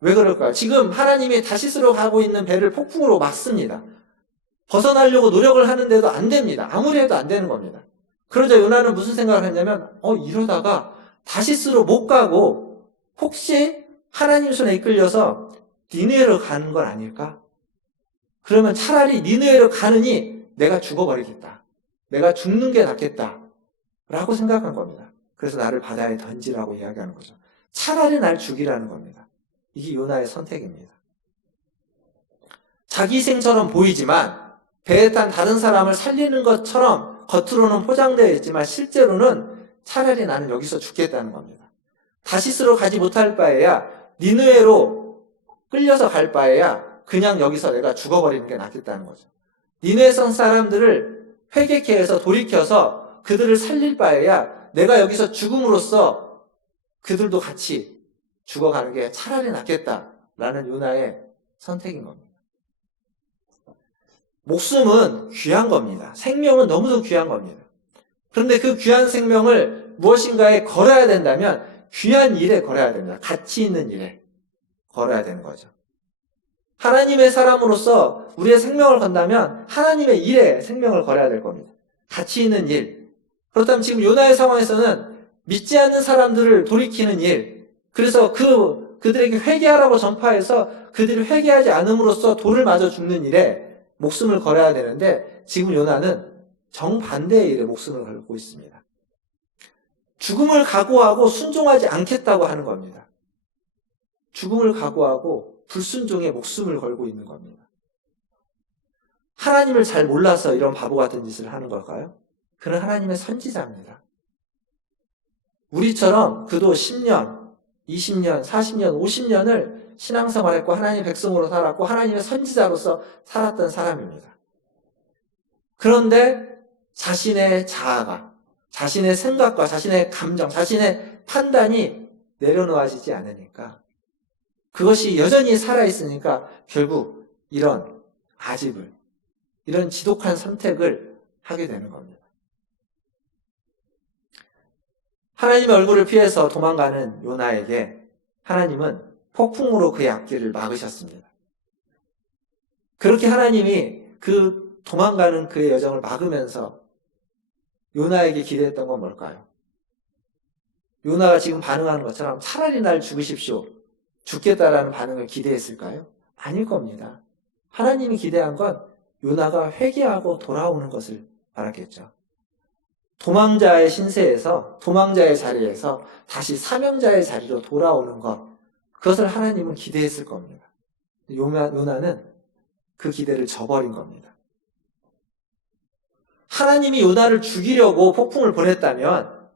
왜 그럴까요? 지금 하나님이 다시스로 가고 있는 배를 폭풍으로 막습니다. 벗어나려고 노력을 하는데도 안 됩니다. 아무리 해도 안 되는 겁니다. 그러자 요나는 무슨 생각을 했냐면 이러다가 다시스로 못 가고 혹시 하나님 손에 이끌려서 니느웨로 가는 건 아닐까? 그러면 차라리 니느웨로 가느니 내가 죽어버리겠다. 내가 죽는 게 낫겠다. 라고 생각한 겁니다. 그래서 나를 바다에 던지라고 이야기하는 거죠. 차라리 날 죽이라는 겁니다. 이게 요나의 선택입니다. 자기 희생처럼 보이지만 배에 탄 다른 사람을 살리는 것처럼 겉으로는 포장되어 있지만 실제로는 차라리 나는 여기서 죽겠다는 겁니다. 다시스로 가지 못할 바에야 니느웨로 끌려서 갈 바에야 그냥 여기서 내가 죽어버리는 게 낫겠다는 거죠. 니느웨 성 사람들을 회개케 해서 돌이켜서 그들을 살릴 바에야 내가 여기서 죽음으로써 그들도 같이 죽어가는 게 차라리 낫겠다라는 요나의 선택인 겁니다. 목숨은 귀한 겁니다. 생명은 너무도 귀한 겁니다. 그런데 그 귀한 생명을 무엇인가에 걸어야 된다면 귀한 일에 걸어야 됩니다. 가치 있는 일에 걸어야 되는 거죠. 하나님의 사람으로서 우리의 생명을 건다면 하나님의 일에 생명을 걸어야 될 겁니다. 가치 있는 일. 그렇다면 지금 요나의 상황에서는 믿지 않는 사람들을 돌이키는 일, 그래서 그들에게 회개하라고 전파해서 그들이 회개하지 않음으로써 돌을 맞아 죽는 일에 목숨을 걸어야 되는데 지금 요나는 정반대의 일에 목숨을 걸고 있습니다. 죽음을 각오하고 순종하지 않겠다고 하는 겁니다. 죽음을 각오하고 불순종에 목숨을 걸고 있는 겁니다. 하나님을 잘 몰라서 이런 바보 같은 짓을 하는 걸까요? 그는 하나님의 선지자입니다. 우리처럼 그도 10년, 20년, 40년, 50년을 신앙생활했고 하나님의 백성으로 살았고 하나님의 선지자로서 살았던 사람입니다. 그런데 자신의 자아가, 자신의 생각과 자신의 감정, 자신의 판단이 내려놓아지지 않으니까 그것이 여전히 살아있으니까 결국 이런 아집을, 이런 지독한 선택을 하게 되는 겁니다. 하나님의 얼굴을 피해서 도망가는 요나에게 하나님은 폭풍으로 그의 앞길을 막으셨습니다. 그렇게 하나님이 그 도망가는 그의 여정을 막으면서 요나에게 기대했던 건 뭘까요? 요나가 지금 반응하는 것처럼 차라리 날 죽으십시오, 죽겠다라는 반응을 기대했을까요? 아닐 겁니다. 하나님이 기대한 건 요나가 회개하고 돌아오는 것을 바랐겠죠. 도망자의 신세에서, 도망자의 자리에서 다시 사명자의 자리로 돌아오는 것, 그것을 하나님은 기대했을 겁니다. 요나는 그 기대를 저버린 겁니다. 하나님이 요나를 죽이려고 폭풍을 보냈다면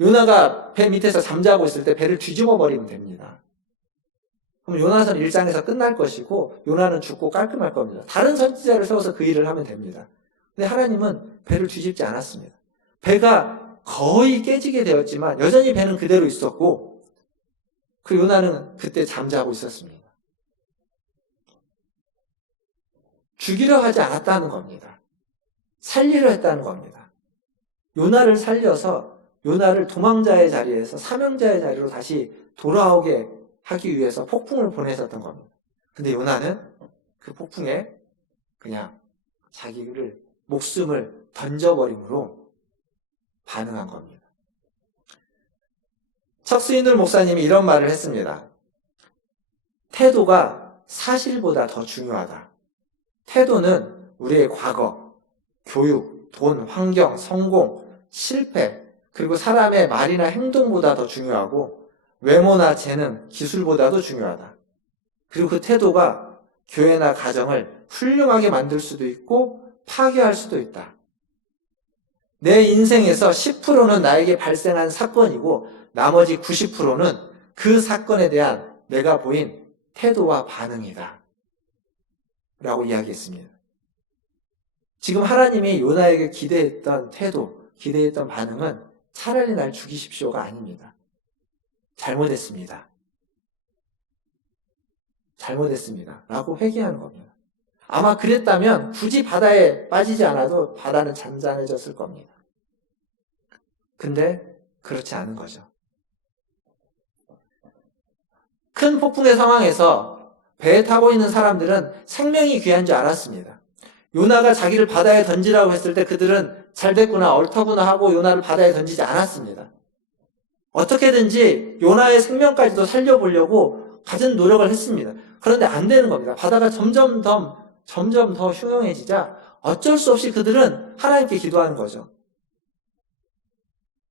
요나가 배 밑에서 잠자고 있을 때 배를 뒤집어 버리면 됩니다. 그럼 요나선 1장에서 끝날 것이고 요나는 죽고 깔끔할 겁니다. 다른 선지자를 세워서 그 일을 하면 됩니다. 근데 하나님은 배를 뒤집지 않았습니다. 배가 거의 깨지게 되었지만 여전히 배는 그대로 있었고 그 요나는 그때 잠자고 있었습니다. 죽이려 하지 않았다는 겁니다. 살리려 했다는 겁니다. 요나를 살려서 요나를 도망자의 자리에서 사명자의 자리로 다시 돌아오게 하기 위해서 폭풍을 보내셨던 겁니다. 근데 요나는 그 폭풍에 그냥 자기를 목숨을 던져버림으로 반응한 겁니다. 척수인들 목사님이 이런 말을 했습니다. 태도가 사실보다 더 중요하다. 태도는 우리의 과거, 교육, 돈, 환경, 성공, 실패, 그리고 사람의 말이나 행동보다 더 중요하고 외모나 재능, 기술보다도 중요하다. 그리고 그 태도가 교회나 가정을 훌륭하게 만들 수도 있고 파괴할 수도 있다. 내 인생에서 10%는 나에게 발생한 사건이고 나머지 90%는 그 사건에 대한 내가 보인 태도와 반응이다. 라고 이야기했습니다. 지금 하나님이 요나에게 기대했던 태도, 기대했던 반응은 차라리 날 죽이십시오가 아닙니다. 잘못했습니다. 잘못했습니다. 라고 회개하는 겁니다. 아마 그랬다면 굳이 바다에 빠지지 않아도 바다는 잔잔해졌을 겁니다. 근데 그렇지 않은 거죠. 큰 폭풍의 상황에서 배에 타고 있는 사람들은 생명이 귀한 줄 알았습니다. 요나가 자기를 바다에 던지라고 했을 때 그들은 잘 됐구나, 옳더구나 하고 요나를 바다에 던지지 않았습니다. 어떻게든지 요나의 생명까지도 살려보려고 갖은 노력을 했습니다. 그런데 안 되는 겁니다. 바다가 점점 더 흉흉해지자 어쩔 수 없이 그들은 하나님께 기도하는 거죠.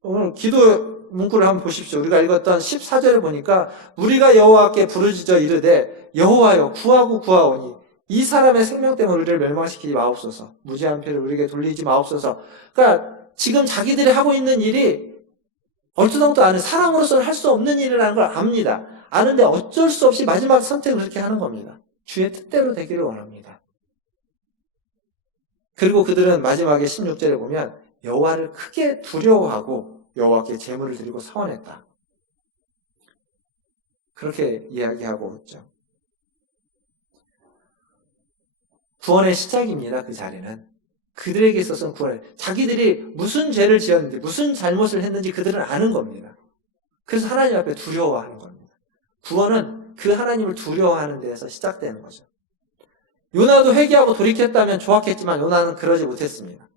오늘 기도 문구를 한번 보십시오. 우리가 읽었던 14절을 보니까 우리가 여호와께 부르짖어 이르되 여호와여 구하고 구하오니 이 사람의 생명 때문에 우리를 멸망시키지 마옵소서. 무지한 피를 우리에게 돌리지 마옵소서. 그러니까 지금 자기들이 하고 있는 일이 얼토당토 않은 사람으로서는 할 수 없는 일이라는 걸 압니다. 아는데 어쩔 수 없이 마지막 선택을 그렇게 하는 겁니다. 주의 뜻대로 되기를 원합니다. 그리고 그들은 마지막에 16절에 보면 여호와를 크게 두려워하고 여호와께 제물을 드리고 서원했다. 그렇게 이야기하고 있죠. 구원의 시작입니다. 그 자리는. 그들에게 있어서는 구원을, 자기들이 무슨 죄를 지었는지 무슨 잘못을 했는지 그들은 아는 겁니다. 그래서 하나님 앞에 두려워하는 겁니다. 구원은 그 하나님을 두려워하는 데에서 시작되는 거죠. 요나도 회개하고 돌이켰다면 좋았겠지만 요나는 그러지 못했습니다.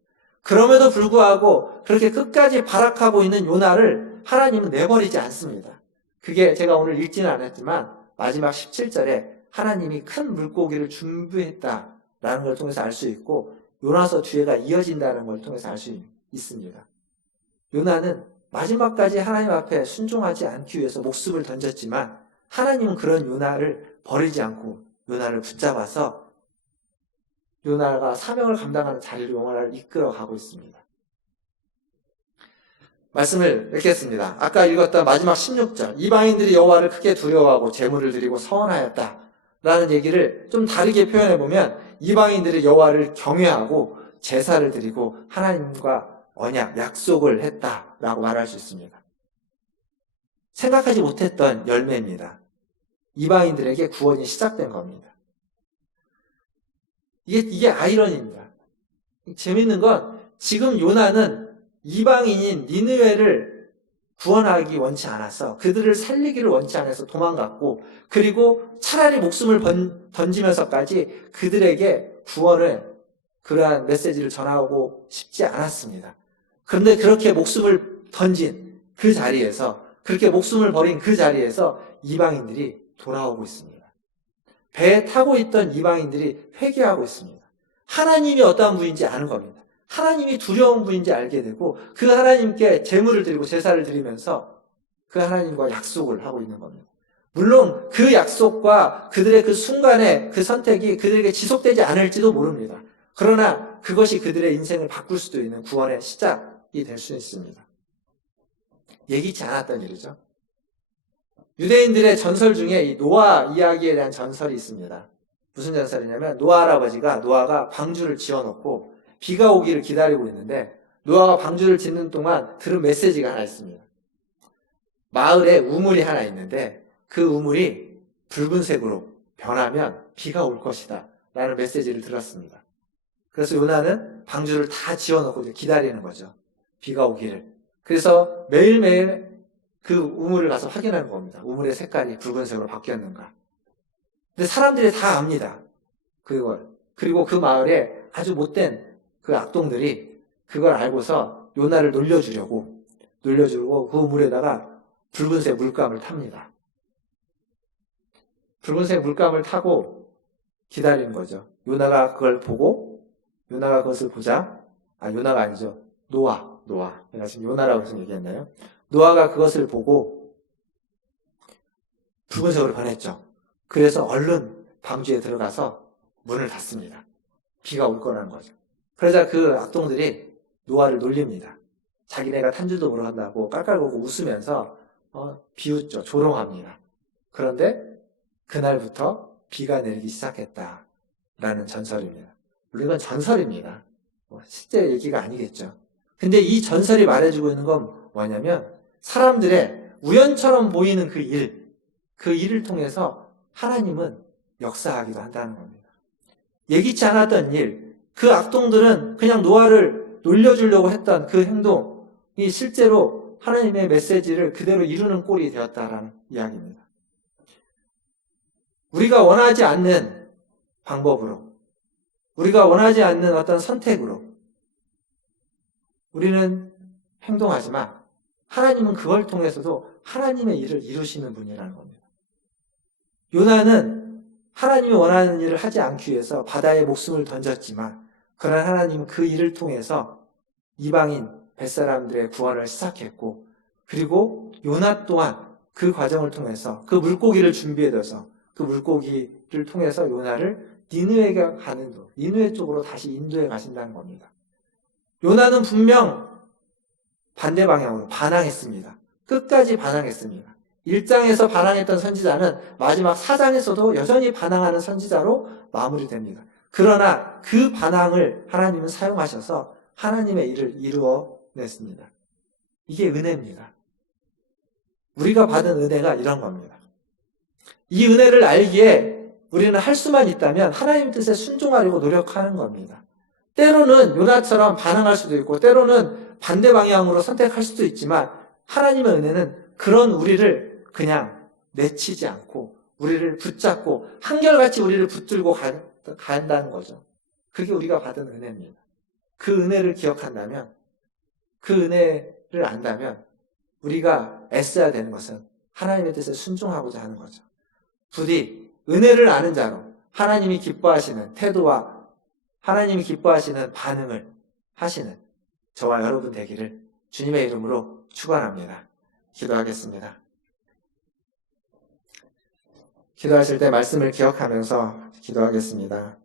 그럼에도 불구하고 그렇게 끝까지 발악하고 있는 요나를 하나님은 내버리지 않습니다. 그게 제가 오늘 읽지는 않았지만 마지막 17절에 하나님이 큰 물고기를 준비했다라는 걸 통해서 알 수 있고 요나서 뒤에가 이어진다는 걸 통해서 알 수 있습니다. 요나는 마지막까지 하나님 앞에 순종하지 않기 위해서 목숨을 던졌지만 하나님은 그런 요나를 버리지 않고 요나를 붙잡아서 요나가 사명을 감당하는 자리로 요나를 이끌어가고 있습니다. 말씀을 읽겠습니다. 아까 읽었던 마지막 16절 이방인들이 여호와를 크게 두려워하고 제물을 드리고 서원하였다 라는 얘기를 좀 다르게 표현해보면 이방인들이 여호와를 경외하고 제사를 드리고 하나님과 언약, 약속을 했다라고 말할 수 있습니다. 생각하지 못했던 열매입니다. 이방인들에게 구원이 시작된 겁니다. 이게 아이러니입니다. 재밌는 건 지금 요나는 이방인인 니느웨를 구원하기 원치 않아서 그들을 살리기를 원치 않아서 도망갔고 그리고 차라리 목숨을 던지면서까지 그들에게 구원을 그러한 메시지를 전하고 싶지 않았습니다. 그런데 그렇게 목숨을 던진 그 자리에서 그렇게 목숨을 버린 그 자리에서 이방인들이 돌아오고 있습니다. 배에 타고 있던 이방인들이 회개하고 있습니다. 하나님이 어떠한 분인지 아는 겁니다. 하나님이 두려운 분인지 알게 되고 그 하나님께 제물을 드리고 제사를 드리면서 그 하나님과 약속을 하고 있는 겁니다. 물론 그 약속과 그들의 그 순간의 그 선택이 그들에게 지속되지 않을지도 모릅니다. 그러나 그것이 그들의 인생을 바꿀 수도 있는 구원의 시작이 될 수 있습니다. 예기치 않았던 일이죠. 유대인들의 전설 중에 이 노아 이야기에 대한 전설이 있습니다. 무슨 전설이냐면 노아가 방주를 지어놓고 비가 오기를 기다리고 있는데 노아가 방주를 짓는 동안 들은 메시지가 하나 있습니다. 마을에 우물이 하나 있는데 그 우물이 붉은색으로 변하면 비가 올 것이다 라는 메시지를 들었습니다. 그래서 요나는 방주를 다 지어놓고 기다리는 거죠. 비가 오기를. 그래서 매일매일 그 우물을 가서 확인하는 겁니다. 우물의 색깔이 붉은색으로 바뀌었는가. 근데 사람들이 다 압니다. 그걸. 그리고 그 마을에 아주 못된 그 악동들이 그걸 알고서 요나를 놀려주고 그 우물에다가 붉은색 물감을 탑니다. 붉은색 물감을 타고 기다리는 거죠. 요나가 그것을 보자. 요나가 아니죠. 노아. 내가 지금 요나라고 해서 얘기했나요? 노아가 그것을 보고 붉은색으로 변했죠. 그래서 얼른 방주에 들어가서 문을 닫습니다. 비가 올 거라는 거죠. 그러자 그 악동들이 노아를 놀립니다. 자기네가 탄 줄도 모른다고 깔깔거리고 웃으면서 비웃죠. 조롱합니다. 그런데 그날부터 비가 내리기 시작했다라는 전설입니다. 물론 이건 전설입니다. 실제 얘기가 아니겠죠. 근데 이 전설이 말해주고 있는 건 뭐냐면 사람들의 우연처럼 보이는 그 일을 통해서 하나님은 역사하기도 한다는 겁니다. 예기치 않았던 일, 그 악동들은 그냥 노아를 놀려주려고 했던 그 행동이 실제로 하나님의 메시지를 그대로 이루는 꼴이 되었다라는 이야기입니다. 우리가 원하지 않는 방법으로, 우리가 원하지 않는 어떤 선택으로 우리는 행동하지만 하나님은 그걸 통해서도 하나님의 일을 이루시는 분이라는 겁니다. 요나는 하나님이 원하는 일을 하지 않기 위해서 바다에 목숨을 던졌지만 그러나 하나님은 그 일을 통해서 이방인 벳사람들의 구원을 시작했고 그리고 요나 또한 그 과정을 통해서 그 물고기를 준비해둬서 그 물고기를 통해서 요나를 니느웨 쪽으로 다시 인도해 가신다는 겁니다. 요나는 분명 반대 방향으로 반항했습니다. 끝까지 반항했습니다. 1장에서 반항했던 선지자는 마지막 4장에서도 여전히 반항하는 선지자로 마무리됩니다. 그러나 그 반항을 하나님은 사용하셔서 하나님의 일을 이루어냈습니다. 이게 은혜입니다. 우리가 받은 은혜가 이런 겁니다. 이 은혜를 알기에 우리는 할 수만 있다면 하나님 뜻에 순종하려고 노력하는 겁니다. 때로는 요나처럼 반항할 수도 있고 때로는 반대 방향으로 선택할 수도 있지만 하나님의 은혜는 그런 우리를 그냥 내치지 않고 우리를 붙잡고 한결같이 우리를 붙들고 간다는 거죠. 그게 우리가 받은 은혜입니다. 그 은혜를 기억한다면 그 은혜를 안다면 우리가 애써야 되는 것은 하나님의 뜻에 순종하고자 하는 거죠. 부디 은혜를 아는 자로 하나님이 기뻐하시는 태도와 하나님이 기뻐하시는 반응을 하시는 저와 여러분 되기를 주님의 이름으로 축원합니다. 기도하겠습니다. 기도하실 때 말씀을 기억하면서 기도하겠습니다.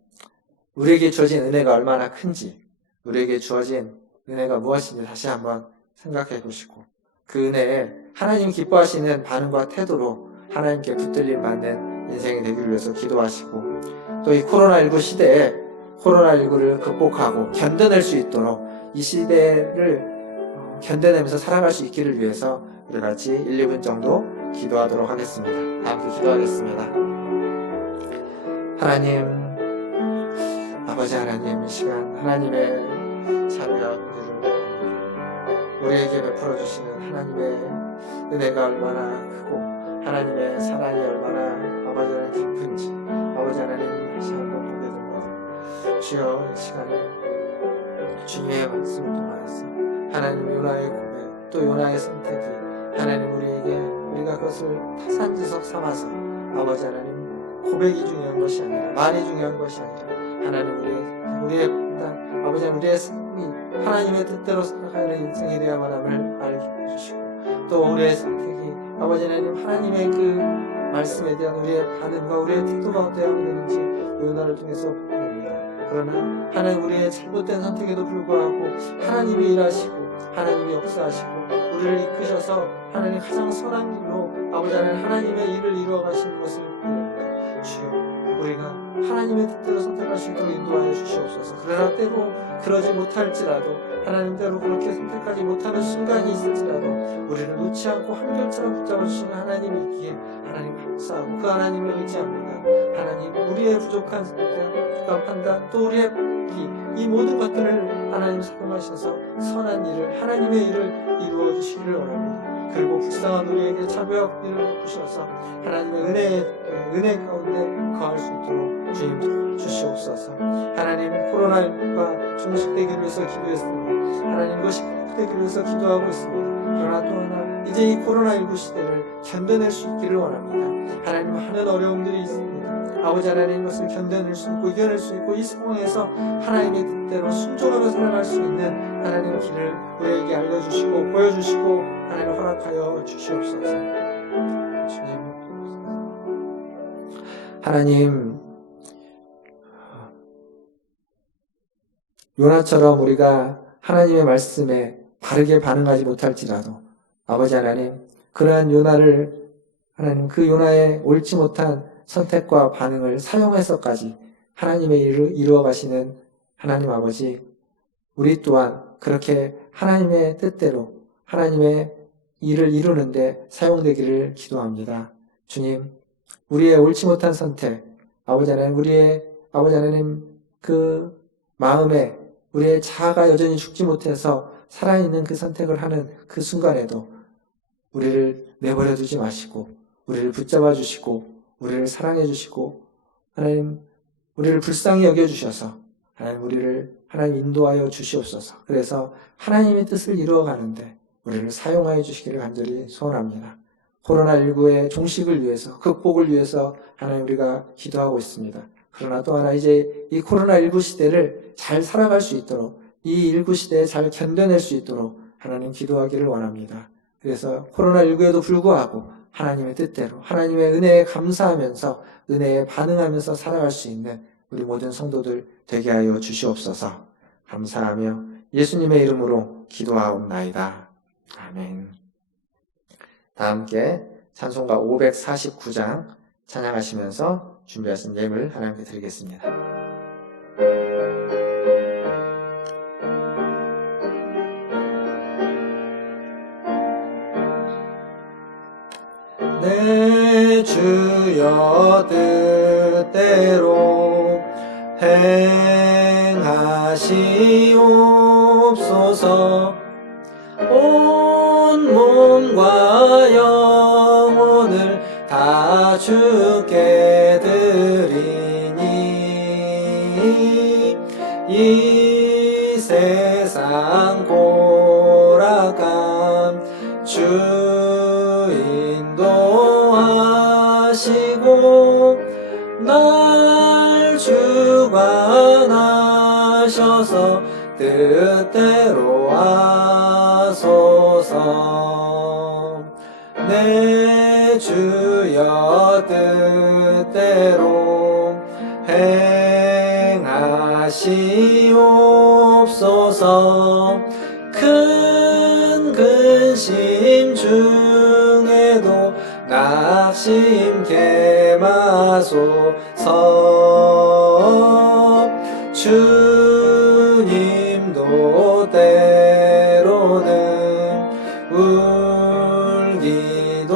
우리에게 주어진 은혜가 얼마나 큰지, 우리에게 주어진 은혜가 무엇인지 다시 한번 생각해 보시고 그 은혜에 하나님 기뻐하시는 반응과 태도로 하나님께 붙들림 받는 인생이 되기를 위해서 기도하시고 또 이 코로나19 시대에 코로나19를 극복하고 견뎌낼 수 있도록 이 시대를 견뎌내면서 살아갈 수 있기를 위해서 우리 같이 1, 2분 정도 기도하도록 하겠습니다. 함께 기도하겠습니다. 하나님, 아버지 하나님, 이 시간 하나님의 자녀 여러분들을 우리에게 베풀어 주시는 하나님의 은혜가 얼마나 크고 하나님의 사랑이 얼마나 아버지 하나님 깊은지 아버지 하나님 다시 한번 보게 됩니다. 주여, 이 시간에 주님의 말씀을 통하여서 하나님 요나의 고백 또 요나의 선택이 하나님 우리가 그것을 타산지석 삼아서 아버지 하나님 고백이 중요한 것이 아니라 말이 중요한 것이 아니라 하나님 우리의 판단 아버지 하나님 우리의 삶이 하나님의 뜻대로 살아가는 인생이 되어야만 함을 알게 해주시고 또 우리의 선택이 아버지 하나님 하나님의 그 말씀에 대한 우리의 반응과 우리의 태도가 어떠해야 되는지 요나를 통해서 보입니다. 그러나 하나님 우리의 잘못된 선택에도 불구하고 하나님이 일하시고 하나님이 역사하시고 우리를 이끄셔서 하나님 가장 선한 길로 아버지 하나님의 일을 이루어 가시는 것을 보옵니다. 주여, 우리가 하나님의 뜻대로 선택할 수 있도록 인도하여 주시옵소서. 그러나 때로 그러지 못할지라도 하나님 때로 그렇게 선택하지 못하는 순간이 있을지라도 우리를 놓지 않고 한 결처럼 붙잡아 주시는 하나님이 있기에 하나님 감사하고 그 하나님을 의지합니다. 하나님 우리의 부족한 선택, 부족한 판단 또 우리의 이 모든 것들을 하나님 사용하셔서 선한 일을 하나님의 일을 이루어 주시기를 원합니다. 그리고 불쌍한 우리에게 자비와 공의를 베푸셔서 하나님의 은혜 가운데 거할 수 있도록 주님 도와주시옵소서. 하나님 코로나19가 종식되기를 위해서 기도했습니다. 하나님 이것이 극복되기를 위해서 기도하고 있습니다. 그러나 또 하나 이제 이 코로나19 시대를 견뎌낼 수 있기를 원합니다. 하나님 많은 어려움들이 있습니다. 아버지 하나님 이것을 견뎌낼 수 있고 이겨낼 수 있고 이 상황에서 하나님의 뜻대로 순종하며 살아갈 수 있는 하나님의 길을 우리에게 알려주시고 보여주시고 하나님 허락하여 주시옵소서. 주님, 하나님 요나처럼 우리가 하나님의 말씀에 바르게 반응하지 못할지라도 아버지 하나님 그러한 요나를 하나님 그 요나의 옳지 못한 선택과 반응을 사용해서까지 하나님의 일을 이루어 가시는 하나님 아버지, 우리 또한 그렇게 하나님의 뜻대로 하나님의 일을 이루는데 사용되기를 기도합니다. 주님, 우리의 옳지 못한 선택, 아버지 하나님, 우리의 아버지 하나님 그 마음에 우리의 자아가 여전히 죽지 못해서 살아있는 그 선택을 하는 그 순간에도 우리를 내버려 두지 마시고 우리를 붙잡아 주시고 우리를 사랑해 주시고 하나님 우리를 불쌍히 여겨 주셔서 하나님 우리를 하나님 인도하여 주시옵소서. 그래서 하나님의 뜻을 이루어 가는데 우리를 사용하여 주시기를 간절히 소원합니다. 코로나19의 종식을 위해서 극복을 위해서 하나님 우리가 기도하고 있습니다. 그러나 또 하나 이제 이 코로나19 시대를 잘 살아갈 수 있도록 이 19 시대에 잘 견뎌낼 수 있도록 하나님 기도하기를 원합니다. 그래서 코로나19에도 불구하고 하나님의 뜻대로 하나님의 은혜에 감사하면서 은혜에 반응하면서 살아갈 수 있는 우리 모든 성도들 되게 하여 주시옵소서. 감사하며 예수님의 이름으로 기도하옵나이다. 아멘. 다 함께 찬송가 549장 찬양하시면서 준비하신 예물 하나님께 드리겠습니다. 내 주여 뜻대로 행하시옵소서. 온 몸과 영혼을 다 주께 드리니 이 세상 고락함 주 인도하시고 날 주관하셔서 뜻대로 하소서. 내 주여 뜻대로 행하시옵소서. 큰 근심 중에도 낙심케 마소서. 주님도 때로는 울기도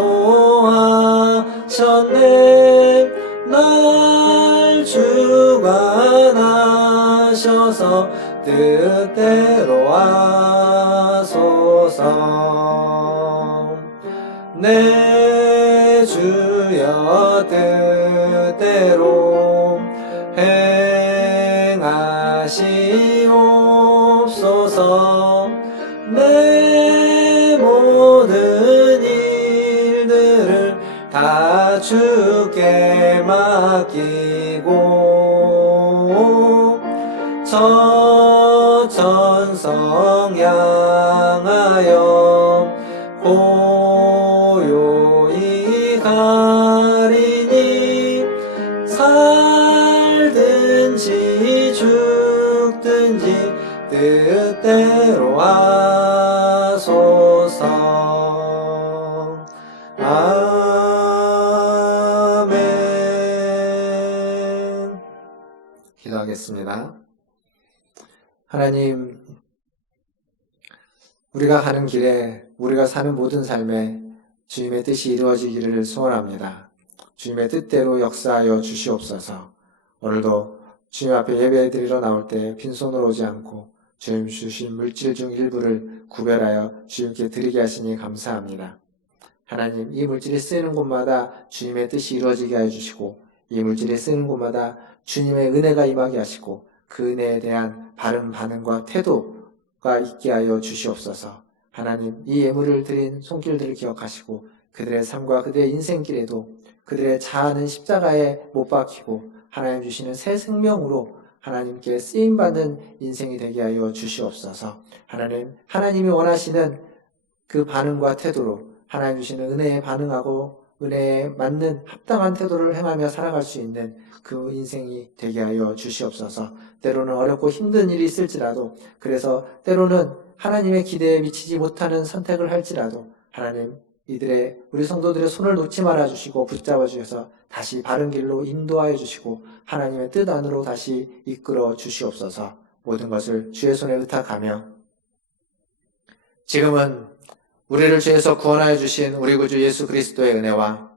하셨네. 날 주관하셔서 뜻대로 하소서. 주옵소서. 내 주여 뜻대로 행하시옵소서. 내 모든 일들을 다 주께 맡기고 저천성 향하여 고요히 가리니 살든지 죽든지 뜻대로 하소서. 아멘. 기도하겠습니다. 하나님, 우리가 가는 길에, 우리가 사는 모든 삶에 주님의 뜻이 이루어지기를 소원합니다. 주님의 뜻대로 역사하여 주시옵소서. 오늘도 주님 앞에 예배드리러 나올 때 빈손으로 오지 않고 주님 주신 물질 중 일부를 구별하여 주님께 드리게 하시니 감사합니다. 하나님, 이 물질이 쓰이는 곳마다 주님의 뜻이 이루어지게 해주시고, 이 물질이 쓰이는 곳마다 주님의 은혜가 임하게 하시고, 그 은혜에 대한 바른 반응과 태도가 있게 하여 주시옵소서. 하나님, 이 예물을 드린 손길들을 기억하시고 그들의 삶과 그들의 인생길에도 그들의 자아는 십자가에 못 박히고 하나님 주시는 새 생명으로 하나님께 쓰임받는 인생이 되게 하여 주시옵소서. 하나님, 하나님이 원하시는 그 반응과 태도로 하나님 주시는 은혜에 반응하고 은혜에 맞는 합당한 태도를 행하며 살아갈 수 있는 그 인생이 되게 하여 주시옵소서. 때로는 어렵고 힘든 일이 있을지라도, 그래서 때로는 하나님의 기대에 미치지 못하는 선택을 할지라도 하나님, 우리 성도들의 손을 놓지 말아 주시고 붙잡아 주셔서 다시 바른 길로 인도하여 주시고 하나님의 뜻 안으로 다시 이끌어 주시옵소서. 모든 것을 주의 손에 의탁하며, 지금은 우리를 죄에서 구원하여 주신 우리 구주 예수 그리스도의 은혜와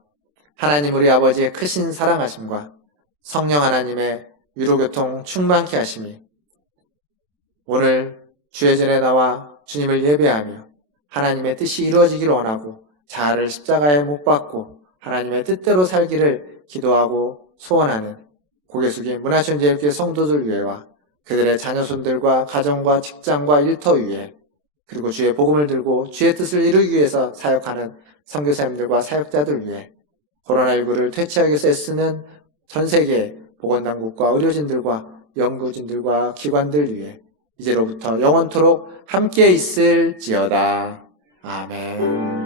하나님 우리 아버지의 크신 사랑하심과 성령 하나님의 위로교통 충만케 하심이 오늘 주의 전에 나와 주님을 예배하며 하나님의 뜻이 이루어지기를 원하고 자아를 십자가에 못 박고 하나님의 뜻대로 살기를 기도하고 소원하는 고개 숙인 문화천재교회 성도들 위에와 그들의 자녀손들과 가정과 직장과 일터 위에, 그리고 주의 복음을 들고 주의 뜻을 이루기 위해서 사역하는 선교사님들과 사역자들 위해, 코로나19를 퇴치하기 위해서 애쓰는 전 세계 보건당국과 의료진들과 연구진들과 기관들 위해 이제로부터 영원토록 함께 있을지어다. 아멘.